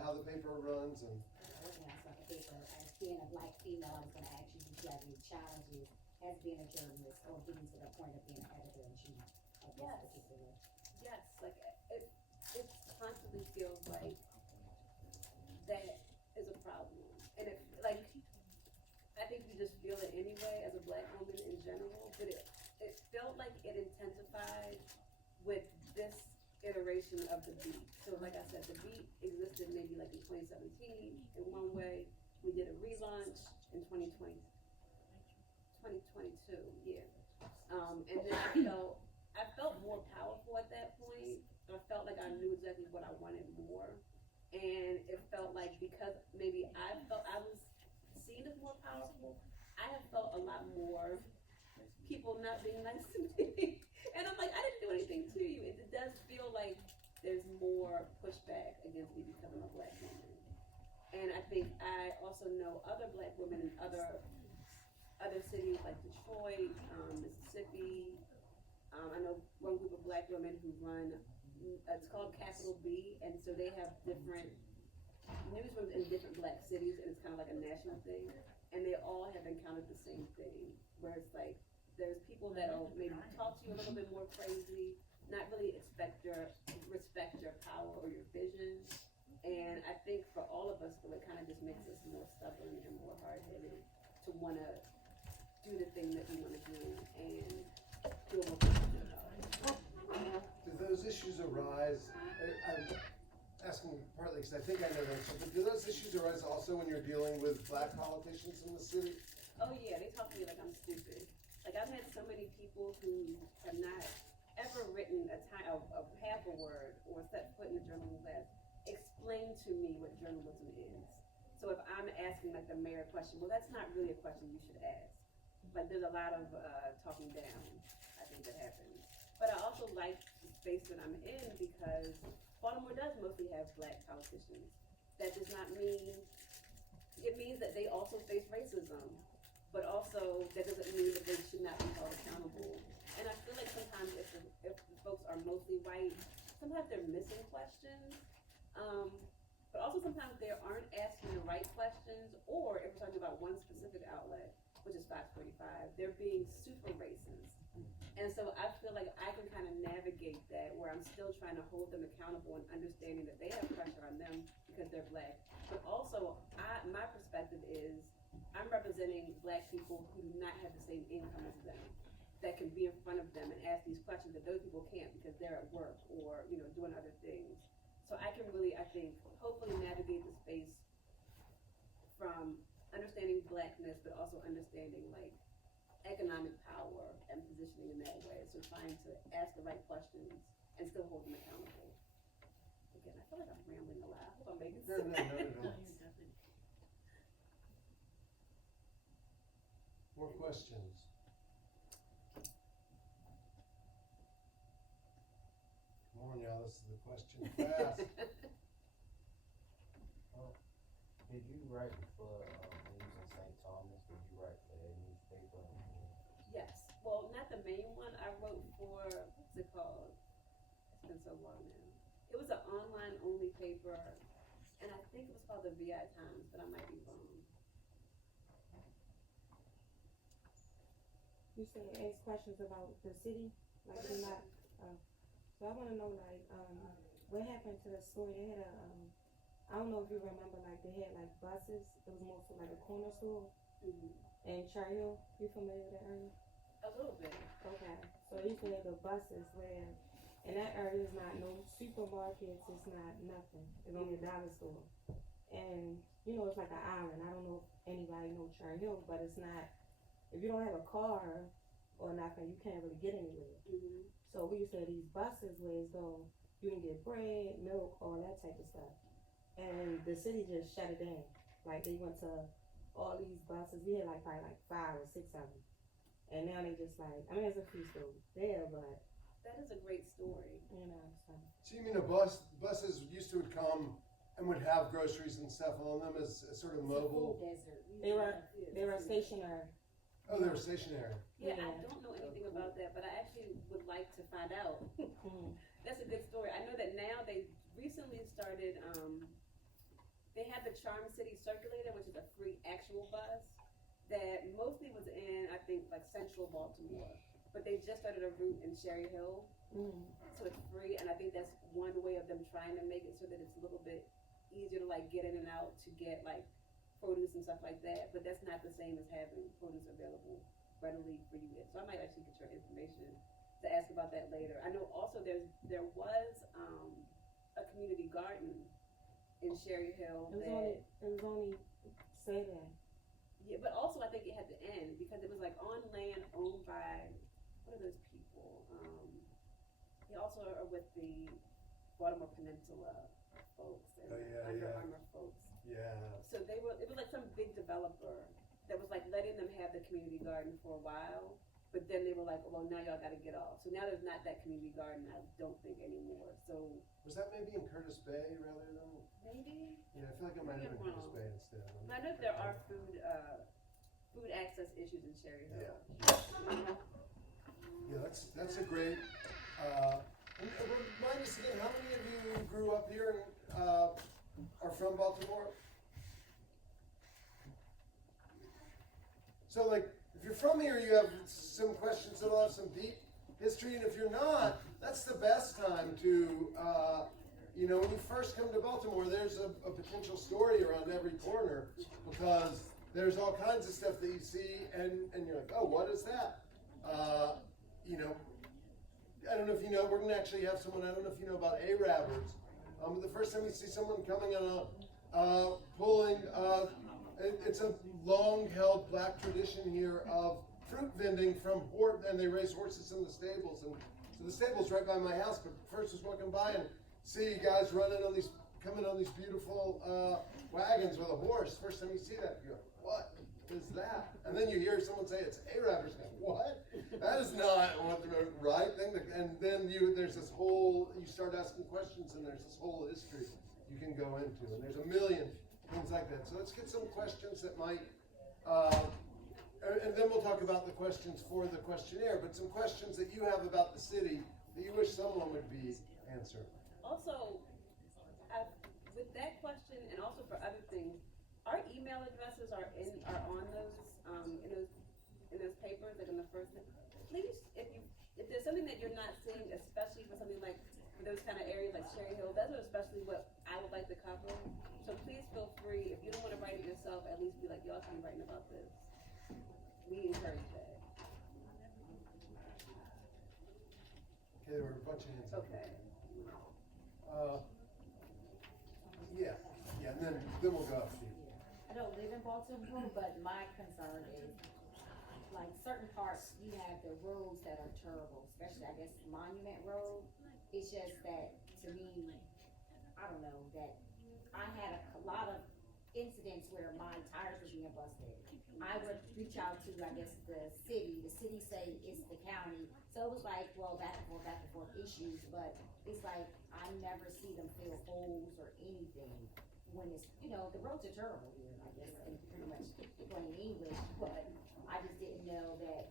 how the paper runs and. As being a black female, I was going to ask you, did you have any challenges as being a journalist or getting to the point of being an editor-in-chief of this particular? Yes, like it constantly feels like that is a problem, and it like I think we just feel it anyway as a black woman in general, but it felt like it intensified with this iteration of the beat. So like I said, the beat existed maybe like in 2017 in one way. We did a relaunch in 2022, yeah. And then I felt more powerful at that point. I felt like I knew exactly what I wanted more. And it felt like because maybe I felt I was seen as more powerful, I have felt a lot more people not being nice to me. And I'm like, I didn't do anything to you. It does feel like there's more pushback against me becoming a black woman. And I think I also know other black women in other cities like Detroit, Mississippi. I know one group of black women who run, it's called Capital B, and so they have different newsrooms in different black cities, and it's kind of like a national thing. And they all have encountered the same thing, where it's like, there's people that will maybe talk to you a little bit more crazy, not really respect your power or your vision. And I think for all of us, though, it kind of just makes us more stubborn and more hard-headed to want to do the thing that we want to do and feel more passionate about it. Do those issues arise? I'm asking partly because I think I know the answer, but do those issues arise also when you're dealing with black politicians in the city? Oh yeah, they talk to me like I'm stupid. Like I've had so many people who have not ever written a half a word or set foot in a journalism class explain to me what journalism is. So if I'm asking like the mayor question, well, that's not really a question you should ask. Like there's a lot of talking down, I think, that happens. But I also like the space that I'm in because Baltimore does mostly have black politicians. That does not mean, it means that they also face racism, but also that doesn't mean that they should not be held accountable. And I feel like sometimes if the folks are mostly white, sometimes they're missing questions. But also sometimes they aren't asking the right questions, or if we're talking about one specific outlet, which is 545, they're being super racist. And so I feel like I can kind of navigate that where I'm still trying to hold them accountable and understanding that they have pressure on them because they're black. But also, my perspective is I'm representing black people who do not have the same income as them, that can be in front of them and ask these questions that those people can't because they're at work or, doing other things. So I can really, I think, hopefully navigate the space from understanding blackness, but also understanding like economic power and positioning in that way. So trying to ask the right questions and still hold them accountable. Again, I feel like I'm rambling a lot. I hope I'm making sense. No. More questions? Come on, y'all, this is the question fast. Did you write for News in St. Thomas? Did you write for that newspaper? Yes. Well, not the main one. I wrote for, what's it called? It's been so long now. It was an online only paper, and I think it was called the VI Times, but I might be wrong. You say ask questions about the city, like you're not. So I want to know, like, what happened to the store? They had I don't know if you remember, like they had like buses. It was more for like a corner store. Mm-hmm. And Cherry Hill, you familiar with that area? A little bit. Okay. So you can have the buses where, and that area is not no supermarkets. It's not nothing. It's only a dollar store. And it's like an island. I don't know if anybody knows Cherry Hill, but it's not. If you don't have a car or nothing, you can't really get anywhere. Mm-hmm. So we used to have these buses where as though you can get bread, milk, all that type of stuff. And the city just shut it down. Like they went to all these buses. We had probably 5 or 6 of them. And now they just there's a few stores there, but That is a great story. you know, so. So you mean buses used to would come and would have groceries and stuff on them as sort of It's a mobile? food desert. They were stationary. Oh, they were stationary. Yeah, I Yeah. don't know anything about that, but I actually would like to find out. Mm. That's a good story. I know that now they recently started, they have the Charm City Circulator, which is a free actual bus that mostly was in, I think, like central Baltimore. But they just started a route in Cherry Hill, Mm. so it's free, and I think that's one way of them trying to make it so that it's a little bit easier to like get in and out to get like produce and stuff like that. But that's not the same as having produce available readily for you. So I might actually get your information to ask about that later. I know also there was a community garden in Cherry Hill It was only Saturday. yeah, but also I think it had to end because it was like on land owned by what are those people? They also are with the Baltimore Peninsula folks and Oh, yeah, Under yeah. Armour folks. Yeah. So it was like some big developer that was like letting them have the community garden for a while, but then they were like, well, now y'all gotta get off. So now there's not that community garden, I don't think anymore. So Was that maybe in Curtis Bay rather than? maybe, Yeah, I feel like it might have been Maybe I'm Curtis wrong. Bay instead. but I know there are food access issues in Cherry Hill. Yeah, that's a great. And remind us again, how many of you grew up here and are from Baltimore? So, like, if you're from here, you have some questions that'll have some deep history, and if you're not, that's the best time to, when you first come to Baltimore, there's a potential story around every corner, because there's all kinds of stuff that you see, and you're like, oh, what is that? I don't know if you know, we're gonna actually have someone, I don't know if you know about Arabbers. But the first time you see someone coming on it's a long-held black tradition here of fruit vending from and they raise horses in the stables, and so the stable's right by my house. But first was walking by and see guys coming on these beautiful wagons with a horse. First time you see that, you go, what is that? And then you hear someone say it's Arabbers. What? That is not what the right thing. And then there's this whole, you start asking questions, and there's this whole history you can go into, and there's a million things like that. So let's get some questions that might, and then we'll talk about the questions for the questionnaire, but some questions that you have about the city that you wish someone would be answering. Also, with that question and also for other things, our email addresses are on those in those papers, like in the first. Please, if there's something that you're not seeing, especially for something like for those kind of areas like Cherry Hill, those are especially what I would like to cover. So please feel free. If you don't want to write it yourself, at least be like, y'all should be writing about this. We encourage that. Okay, there were a bunch of hands up. Okay. Yeah, and then we'll go up, Steve. I don't live in Baltimore, but my concern is, like, certain parts, you have the roads that are terrible, especially, I guess, Monument Road. It's just that, to me, I don't know, that I had a lot of incidents where my tires were being busted. I would reach out to, I guess, the city say it's the county, so it was like, well, back and forth issues, but it's like, I never see them fill holes or anything when it's, the roads are terrible here, I guess, in pretty much plain English, but I just didn't know that,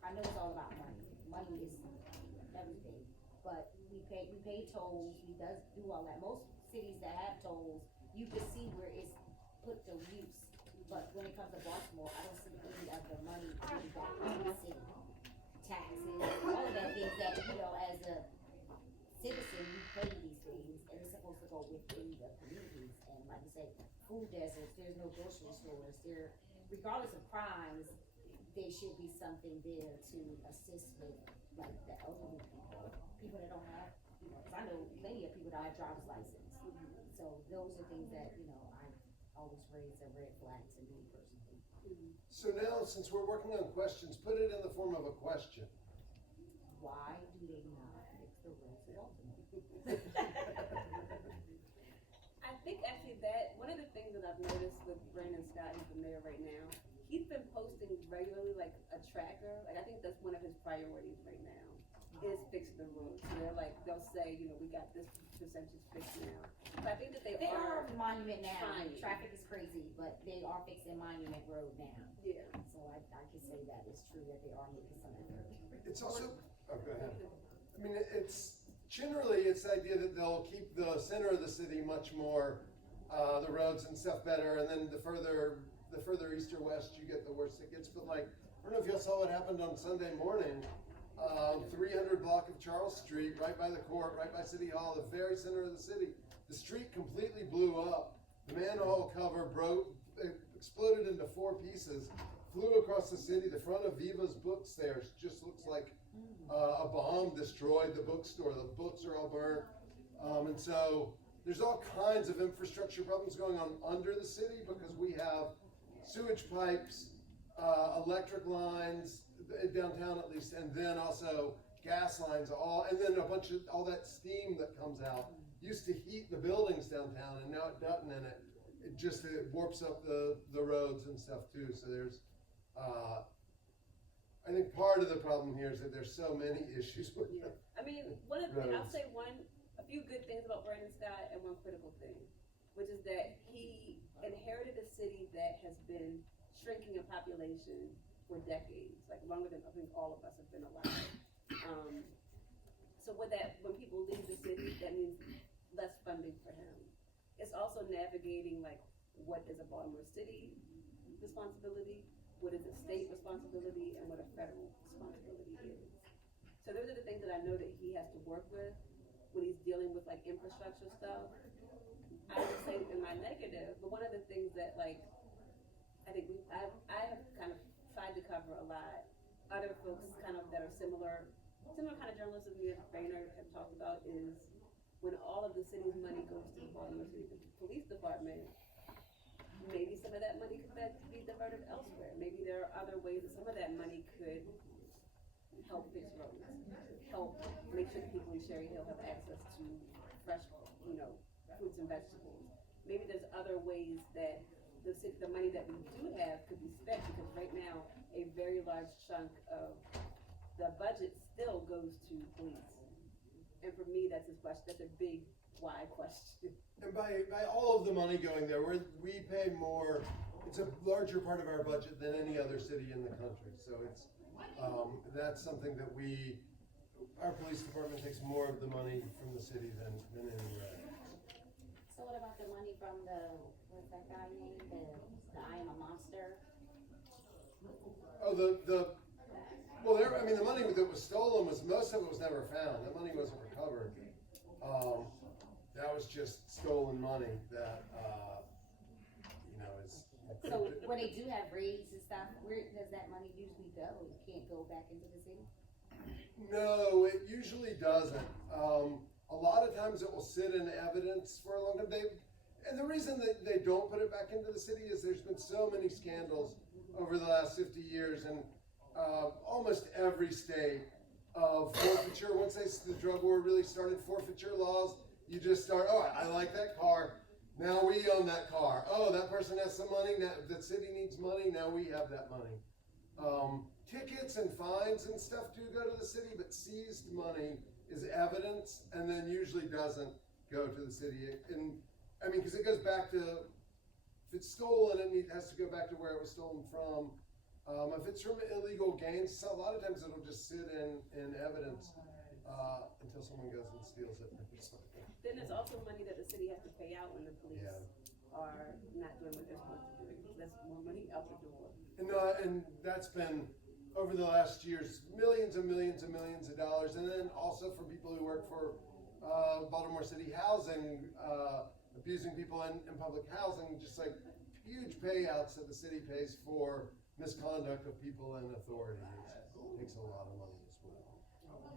I know it's all about money. Money is everything, but we pay tolls, we do all that. Most cities that have tolls, you can see where it's put to use. But when it comes to Baltimore, I don't see any of the money going back to the city. Taxes, all of that things that, as a citizen, you pay these things, and it's supposed to go within the communities. And like you say, food deserts, there's no grocery stores. Regardless of crimes, there should be something there to assist with, like, the elderly people that don't have, because I know plenty of people that have driver's license. So those are things that, I always raise a red flag to me personally. So now, since we're working on questions, put it in the form of a question. Why do they not fix the roads in Baltimore? I think actually that one of the things that I've noticed with Brandon Scott, who's the mayor right now, he's been posting regularly like a tracker. Like I think that's one of his priorities right now is fix they're like, they'll say, you know, we got this percentage fixed now. But I think that they They are, are Monument now, trying. traffic is crazy, but they are fixing Monument Road now. yeah. So I can say that it's true that they are making some effort. It's also, oh, go ahead. I mean, it's generally, it's the idea that they'll keep the center of the city much more, the roads and stuff better, and then the further east or west you get, the worse it gets. But like, I don't know if y'all saw what happened on Sunday morning. 300 block of Charles Street, right by the court, right by City Hall, the very center of the city. The street completely blew up. The manhole cover broke, it exploded into 4 pieces, flew across the city. The front of Viva's bookstores just looks like a bomb destroyed the bookstore. The books are all burnt. And so there's all kinds of infrastructure problems going on under the city because we have sewage pipes, electric lines, downtown at least, and then also gas lines, and then a bunch of all that steam that comes out used to heat the buildings downtown, and now it doesn't, and it warps up the roads and stuff too. So there's, I think part of the problem here is that there's so many issues with Yeah. I mean, I'll say a few good things about Brandon Scott and one critical thing, which is that he inherited a city that has been shrinking in population for decades, like longer than I think all of us have been alive. So when people leave the city, that means less funding for him. It's also navigating like what is a Baltimore City responsibility, what is a state responsibility, and what a federal responsibility is. So those are the things that I know that he has to work with when he's dealing with like infrastructure stuff. I would say in my negative, but one of the things that like I think I have kind of tried to cover a lot. Other folks kind of that are similar kind of journalists that me and Boehner have talked about is when all of the city's money goes to the Baltimore City Police Department, maybe some of that money could be diverted elsewhere. Maybe there are other ways that some of that money could help fix roads, help make sure that people in Cherry Hill have access to fresh, fruits and vegetables. Maybe there's other ways that the money that we do have could be spent, because right now a very large chunk of the budget still goes to police. And for me, that's a big why question. And by all of the money going there, we pay more. It's a larger part of our budget than any other city in the country. So it's that's something that our police department takes more of the money from the city than anywhere else. So what about the money from what's that guy named, the I Am a Monster? Oh, the money that was stolen most of it was never found. That money wasn't recovered. That was just stolen money that is. So when they do have raids and stuff, where does that money usually go? It can't go back into the city? No, it usually doesn't. A lot of times it will sit in evidence for a long time. And the reason that they don't put it back into the city is there's been so many scandals over the last 50 years, and almost every state of forfeiture. Once the drug war really started, forfeiture laws, you just start, I like that car, now we own that car. Oh, that person has some money, now the city needs money, now we have that money. Tickets and fines and stuff do go to the city, but seized money is evidence and then usually doesn't go to the city. Because it goes back to, if it's stolen, it has to go back to where it was stolen from. If it's from illegal gains, so a lot of times it'll just sit in evidence until someone goes and steals it. Then there's also money that the city has to pay out when the police are not doing what they're supposed to do. That's more money out the door. And that's been, over the last years, millions and millions and millions of dollars. And then also for people who work for Baltimore City Housing, abusing people in public housing, just like huge payouts that the city pays for misconduct of people in authority. It takes a lot of money as well. Yeah.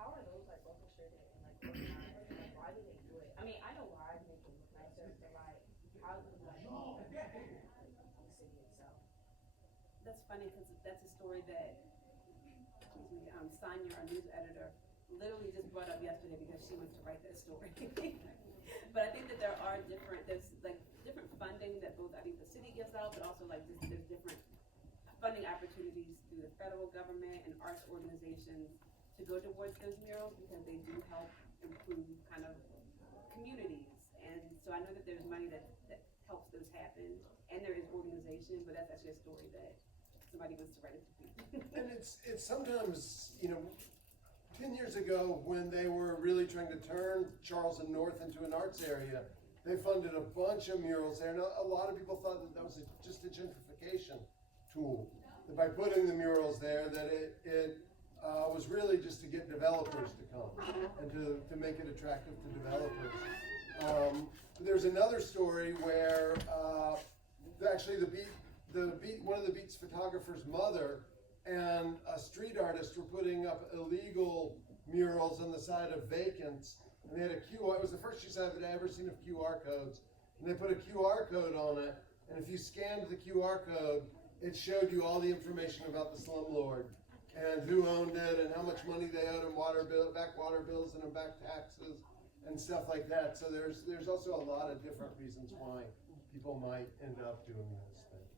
How are those like orchestrated and like organized? Like, why do they do it? I mean, I know why to make it look nicer, but like, how do they like the city itself? That's funny because that's a story that Sonia, our news editor, literally just brought up yesterday because she wants to write that story. But I think that there's like different funding that both, I think the city gives out, but also like there's different funding opportunities through the federal government and arts organizations to go towards those murals because they do help improve kind of communities. And so I know that there's money that helps those happen, and there is organization, but that's actually a story that somebody wants to write it to people. And it's sometimes, 10 years ago when they were really trying to turn Charleston North into an arts area, they funded a bunch of murals there, and a lot of people thought that was just a gentrification tool. That by putting the murals there, that it was really just to get developers to come and to make it attractive to developers. There's another story where actually one of the Beat's photographer's mother and a street artist were putting up illegal murals on the side of vacants, and they had a QR. It was the first use I've ever seen of QR codes, and they put a QR code on it, and if you scanned the QR code, it showed you all the information about the slumlord and who owned it and how much money they owed in back water bills and in back taxes and stuff like that. So there's also a lot of different reasons why people might end up doing those things.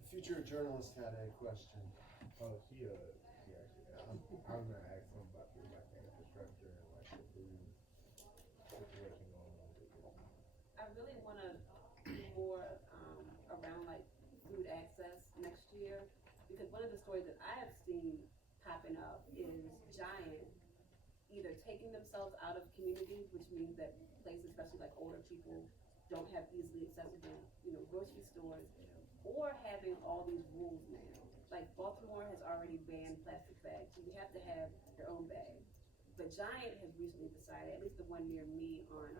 The future journalist had a question. Oh, she actually, I'm gonna ask him about the infrastructure and the food situation going on with it. I really want to do more around like food access next year, because one of the stories that I have seen popping up is Giant either taking themselves out of communities, which means that places, especially like older people, don't have easily accessible, grocery stores, or having all these rules now. Like Baltimore has already banned plastic bags, so you have to have your own bag. But Giant has recently decided, at least the one near me on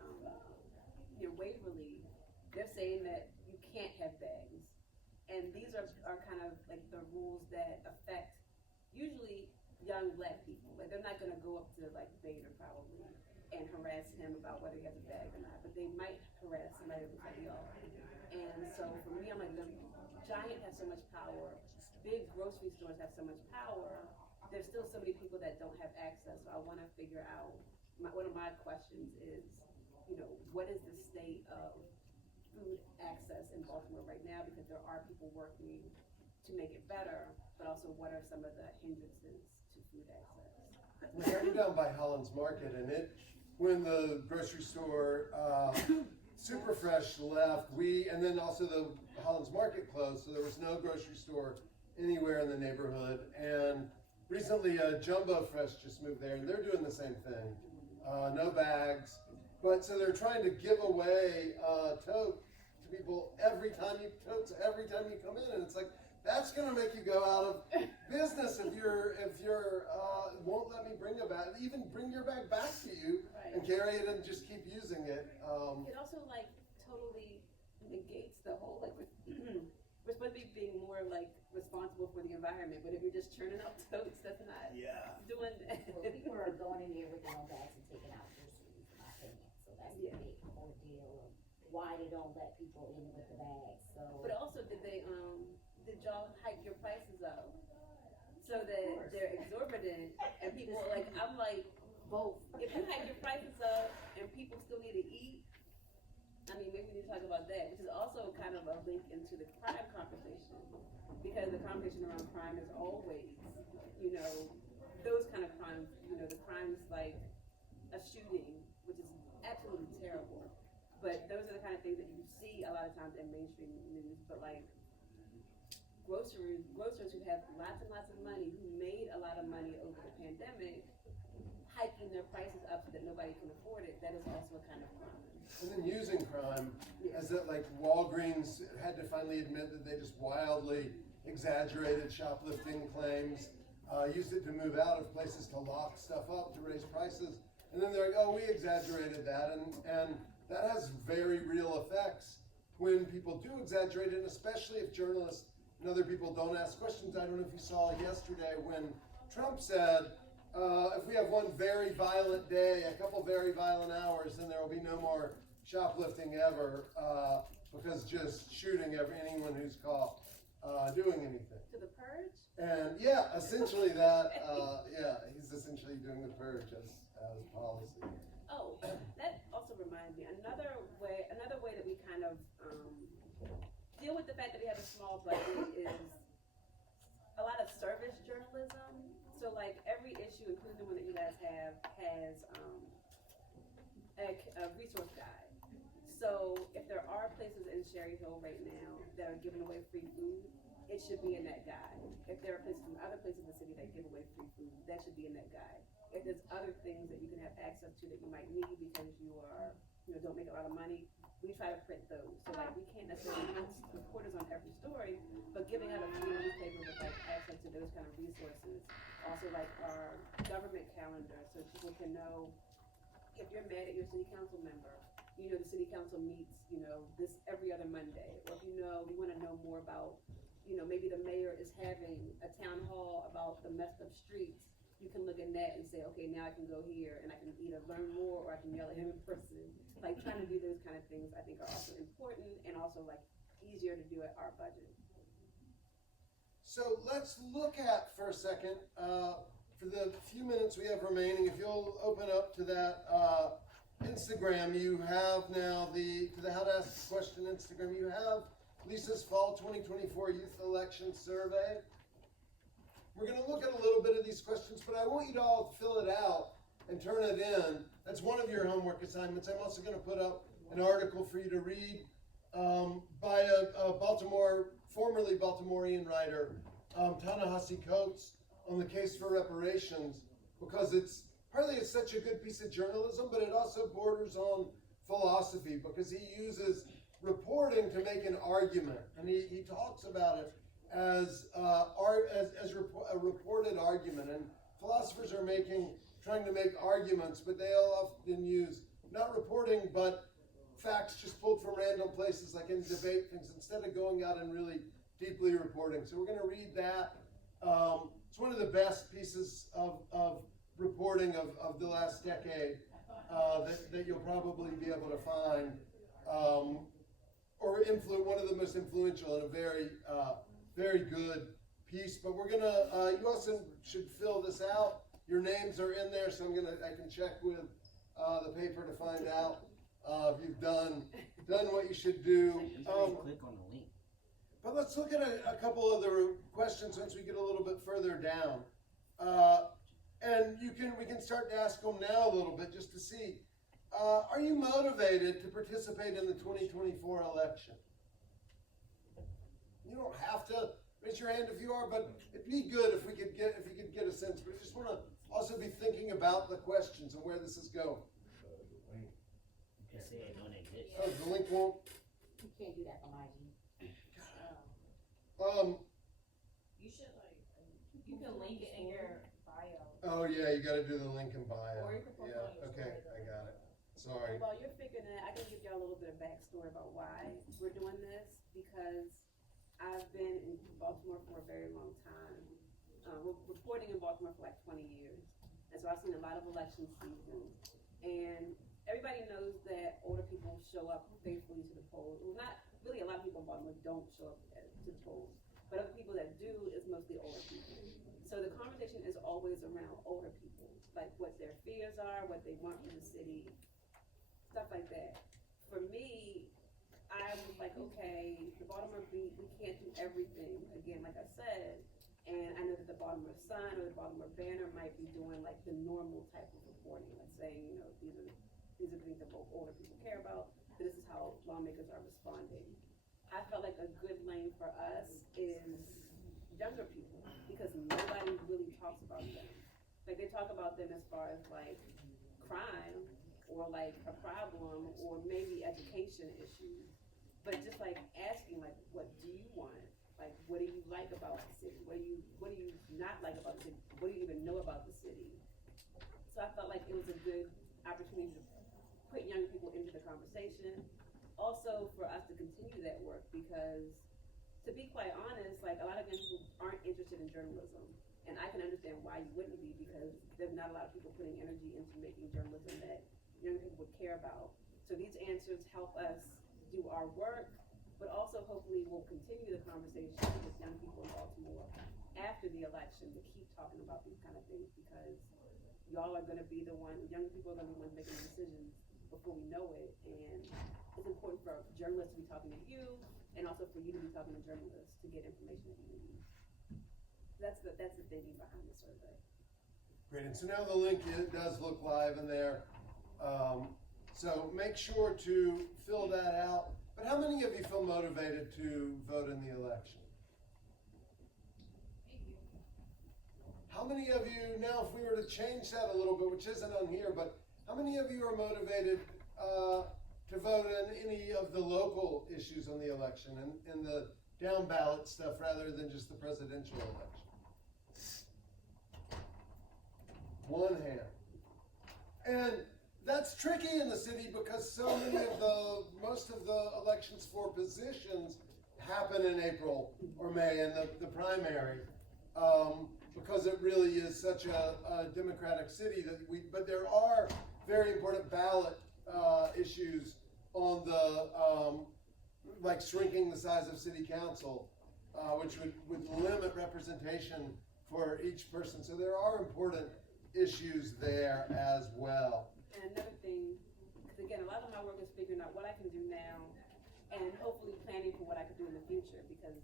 near Waverly, they're saying that you can't have bags. And these are kind of like the rules that affect usually young black people. Like they're not gonna go up to like Vader probably and harass him about whether he has a bag or not, but they might harass somebody that looks like y'all. And so for me, I'm like, the Giant has so much power, big grocery stores have so much power, there's still so many people that don't have access. So I wanna figure out, one of my questions is, what is the state of food access in Baltimore right now, because there are people working to make it better, but also what are some of the hindrances to food access? We're right down by Holland's Market, and when the grocery store Super Fresh left, and then also the Holland's Market closed, so there was no grocery store anywhere in the neighborhood. And recently, Jumbo Fresh just moved there, and they're doing the same thing. No bags, but so they're trying to give away tote to people every time you come in, and it's like, that's gonna make you go out of business if you're won't let me bring a bag, even bring your bag back to you, Right. and carry it and just keep using it. It also totally negates the whole we're supposed to be being more responsible for the environment, but if you're just churning out totes, that's not doing that. Well, people are going in there with their own bags and taking out groceries, in my opinion. So that's the big ordeal of why they don't let people in with the bags. So, But also, did y'all hike your prices up so that they're exorbitant and people I'm like, both. if you hike your prices up and people still need to eat, I mean, maybe we need to talk about that, which is also kind of a link into the crime conversation, because the conversation around crime is always, those kind of crimes, the crimes like a shooting, which is absolutely terrible, but those are the kind of things that you see a lot of times in mainstream news, but grocers who have lots and lots of money, who made a lot of money over the pandemic, hiking their prices up so that nobody can afford it, that is also a kind of crime. And then using crime as that, Walgreens had to finally admit that they just wildly exaggerated shoplifting claims, used it to move out of places to lock stuff up, to raise prices, and then they're like, oh, we exaggerated that, and that has very real effects when people do exaggerate it, and especially if journalists and other people don't ask questions. I don't know if you saw yesterday when Trump said, if we have one very violent day, a couple very violent hours, then there will be no more shoplifting ever, because just shooting anyone who's caught doing anything. To the purge? And essentially that, he's is essentially doing the purge as policy. Oh, that also reminds me, another way that we kind of, deal with the fact that we have a small budget is a lot of service journalism. So like every issue, including the one that you guys have, has, a resource guide. So if there are places in Sherry Hill right now that are giving away free food, it should be in that guide. If there are places in other places in the city that give away free food, that should be in that guide. If there's other things that you can have access to that you might need because you are, don't make a lot of money, we try to print those. So like we can't necessarily put reporters on every story, but giving out a free newspaper with like access to those kind of resources. Also like our government calendar, so people can know if you're mad at your city council member, the city council meets, this every other Monday. Or if you want to know more about, maybe the mayor is having a town hall about the messed up streets, you can look in that and say, okay, now I can go here and I can either learn more or I can yell at him in person. Like trying to do those kind of things I think are also important and also like easier to do at our budget. So let's look at for a second, for the few minutes we have remaining, if you'll open up to that Instagram, you have now the How to Ask a Question Instagram, you have Lisa's Fall 2024 Youth Election Survey. We're going to look at a little bit of these questions, but I want you to all fill it out and turn it in. That's one of your homework assignments. I'm also going to put up an article for you to read by a formerly Baltimorean writer, Ta-Nehisi Coates, on the case for reparations, because it's such a good piece of journalism, but it also borders on philosophy, because he uses reporting to make an argument, and he talks about it as a reported argument. And philosophers are trying to make arguments, but they'll often use not reporting, but facts just pulled from random places, like in debate things, instead of going out and really deeply reporting. So we're going to read that. It's one of the best pieces of reporting of the last decade that you'll probably be able to find, or one of the most influential and a very good piece. But we're gonna. You also should fill this out. Your names are in there, so I can check with the paper to find out if you've done what you should do. Click on the link. But let's look at a couple of the questions once we get a little bit further down. And we can start to ask them now a little bit just to see, are you motivated to participate in the 2024 election? You don't have to raise your hand if you are, but it'd be good if we could get a sense. But I just want to also be thinking about the questions and where this is going. Just say it don't exist. Oh, the link won't. You can't do that on IG. You should you can link it in your bio. Oh yeah, you got to do the link in bio. Or you can post it on your Okay, story, I got it. Sorry. While you're figuring it out, I can give y'all a little bit of backstory about why we're doing this, because I've been in Baltimore for a very long time, reporting in Baltimore for like 20 years. And so I've seen a lot of election seasons. And everybody knows that older people show up faithfully to the polls. Well, not really, a lot of people in Baltimore don't show up to the polls. But other people that do is mostly older people. So the conversation is always around older people, like what their fears are, what they want from the city, stuff like that. For me, I was like, okay, the Baltimore Beat, we can't do everything, again, like I said, and I know that the Baltimore Sun or the Baltimore Banner might be doing like the normal type of reporting, like saying, these are the things that older people care about, so this is how lawmakers are responding. I felt like a good lane for us is younger people, because nobody really talks about them. Like they talk about them as far as like crime or like a problem or maybe education issues, but just like asking like, what do you want? Like, what do you like about the city? What do you not like about the city? What do you even know about the city? So I felt like it was a good opportunity to put young people into the conversation. Also for us to continue that work, because to be quite honest, like a lot of young people aren't interested in journalism. And I can understand why you wouldn't be, because there's not a lot of people putting energy into making journalism that young people would care about. So these answers help us do our work, but also hopefully we'll continue the conversation with young people in Baltimore after the election to keep talking about these kind of things, because y'all are gonna be the one, young people are gonna be the ones making the decisions before we know it, and it's important for journalists to be talking to you, and also for you to be talking to journalists to get information that you need. That's the thinking behind the survey. Great, and so now the link does look live in there. So make sure to fill that out. But how many of you feel motivated to vote in the election? How many of you, now if we were to change that a little bit, which isn't on here, but how many of you are motivated to vote in any of the local issues on the election and the down ballot stuff rather than just the presidential election? One hand. And that's tricky in the city because so many of most of the elections for positions happen in April or May in the primary, because it really is such a democratic city but there are very important ballot issues on the, like shrinking the size of city council, which would limit representation for each person. So there are important issues there as well. And another thing, because again, a lot of my work is figuring out what I can do now and hopefully planning for what I could do in the future, because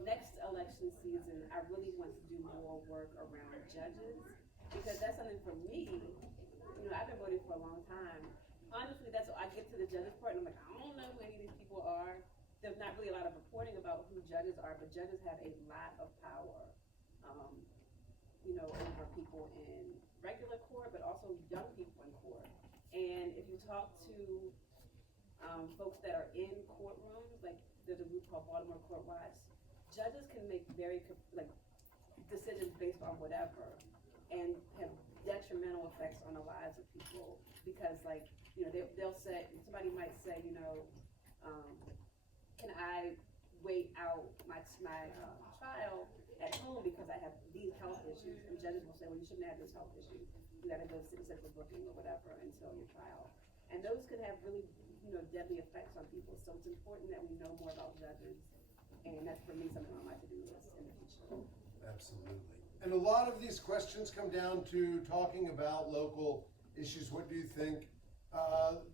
next election season, I really want to do more work around judges, because that's something for me, I've been voting for a long time. Honestly, that's what I get to the judges part, and I'm like, I don't know who any of these people are. There's not really a lot of reporting about who judges are, but judges have a lot of power, over people in regular court, but also young people in court. And if you talk to folks that are in courtrooms, like there's a group called Baltimore Court Watch, judges can make very decisions based on whatever and have detrimental effects on the lives of people, because they'll say, somebody might say, can I wait out my trial at home because I have these health issues? And judges will say, well, you shouldn't have those health issues. You gotta go sit in central booking or whatever until your trial. And those can have really, deadly effects on people. So it's important that we know more about judges. And that's for me something on my to-do list in the future. Absolutely. And a lot of these questions come down to talking about local issues. What do you think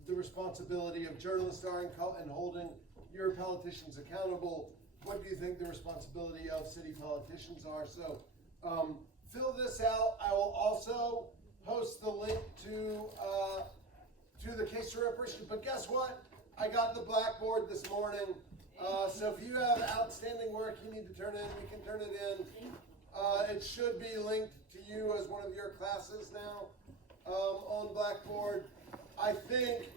the responsibility of journalists are in holding your politicians accountable? What do you think the responsibility of city politicians are? So fill this out. I will also post the link to the case for reparation. But guess what? I got the blackboard this morning. So if you have outstanding work you need to turn in, you can turn it in. It should be linked to you as one of your classes now on Blackboard. I think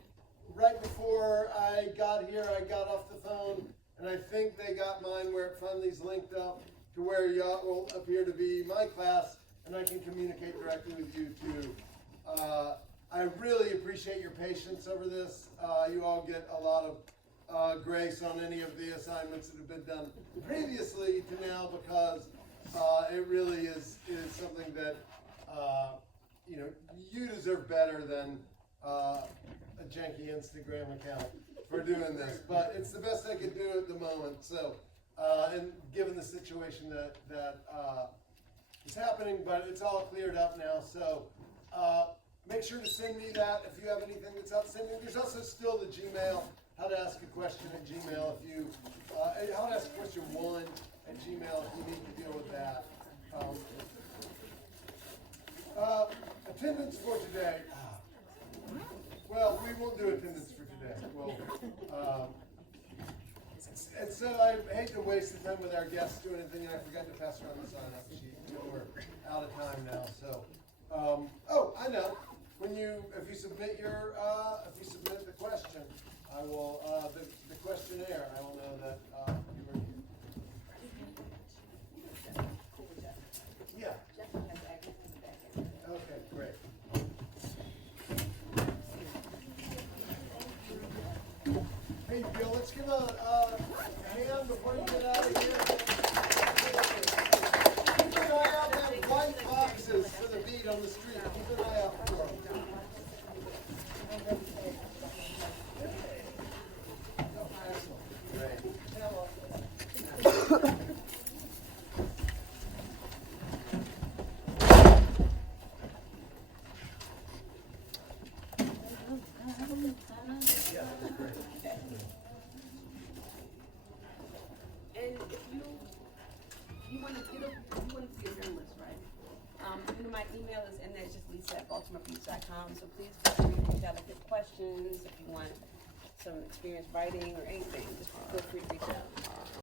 right before I got here, I got off the phone, and I think they got mine where it finally's linked up to where y'all will appear to be my class, and I can communicate directly with you too. I really appreciate your patience over this. You all get a lot of grace on any of the assignments that have been done previously to now, because it really is something that you deserve better than a janky Instagram account for doing this, but it's the best I could do at the moment. So, and given the situation that is happening, but it's all cleared up now. So, make sure to send me that if you have anything that's outstanding. There's also still the Gmail, how to ask a question at Gmail if you, how to ask a question 1 at Gmail if you need to deal with that. Attendance for today. Well, we won't do attendance for today. Well, and so I hate to waste the time with our guests doing anything, and I forgot to pass around the sign-up sheet. We're out of time now, so. Oh, I know. If you submit the question, I will, the questionnaire, I will know that you were here. Yeah. Okay, great. Hey, Bill, let's give a hand before you get out of here. Keep an eye out for the white boxes for the beat on the street. Keep an eye out for them. Oh, excellent. is just lisa@baltimorebeats.com. So please feel free, if you have like good questions, if you want some experience writing or anything, just feel free to reach out.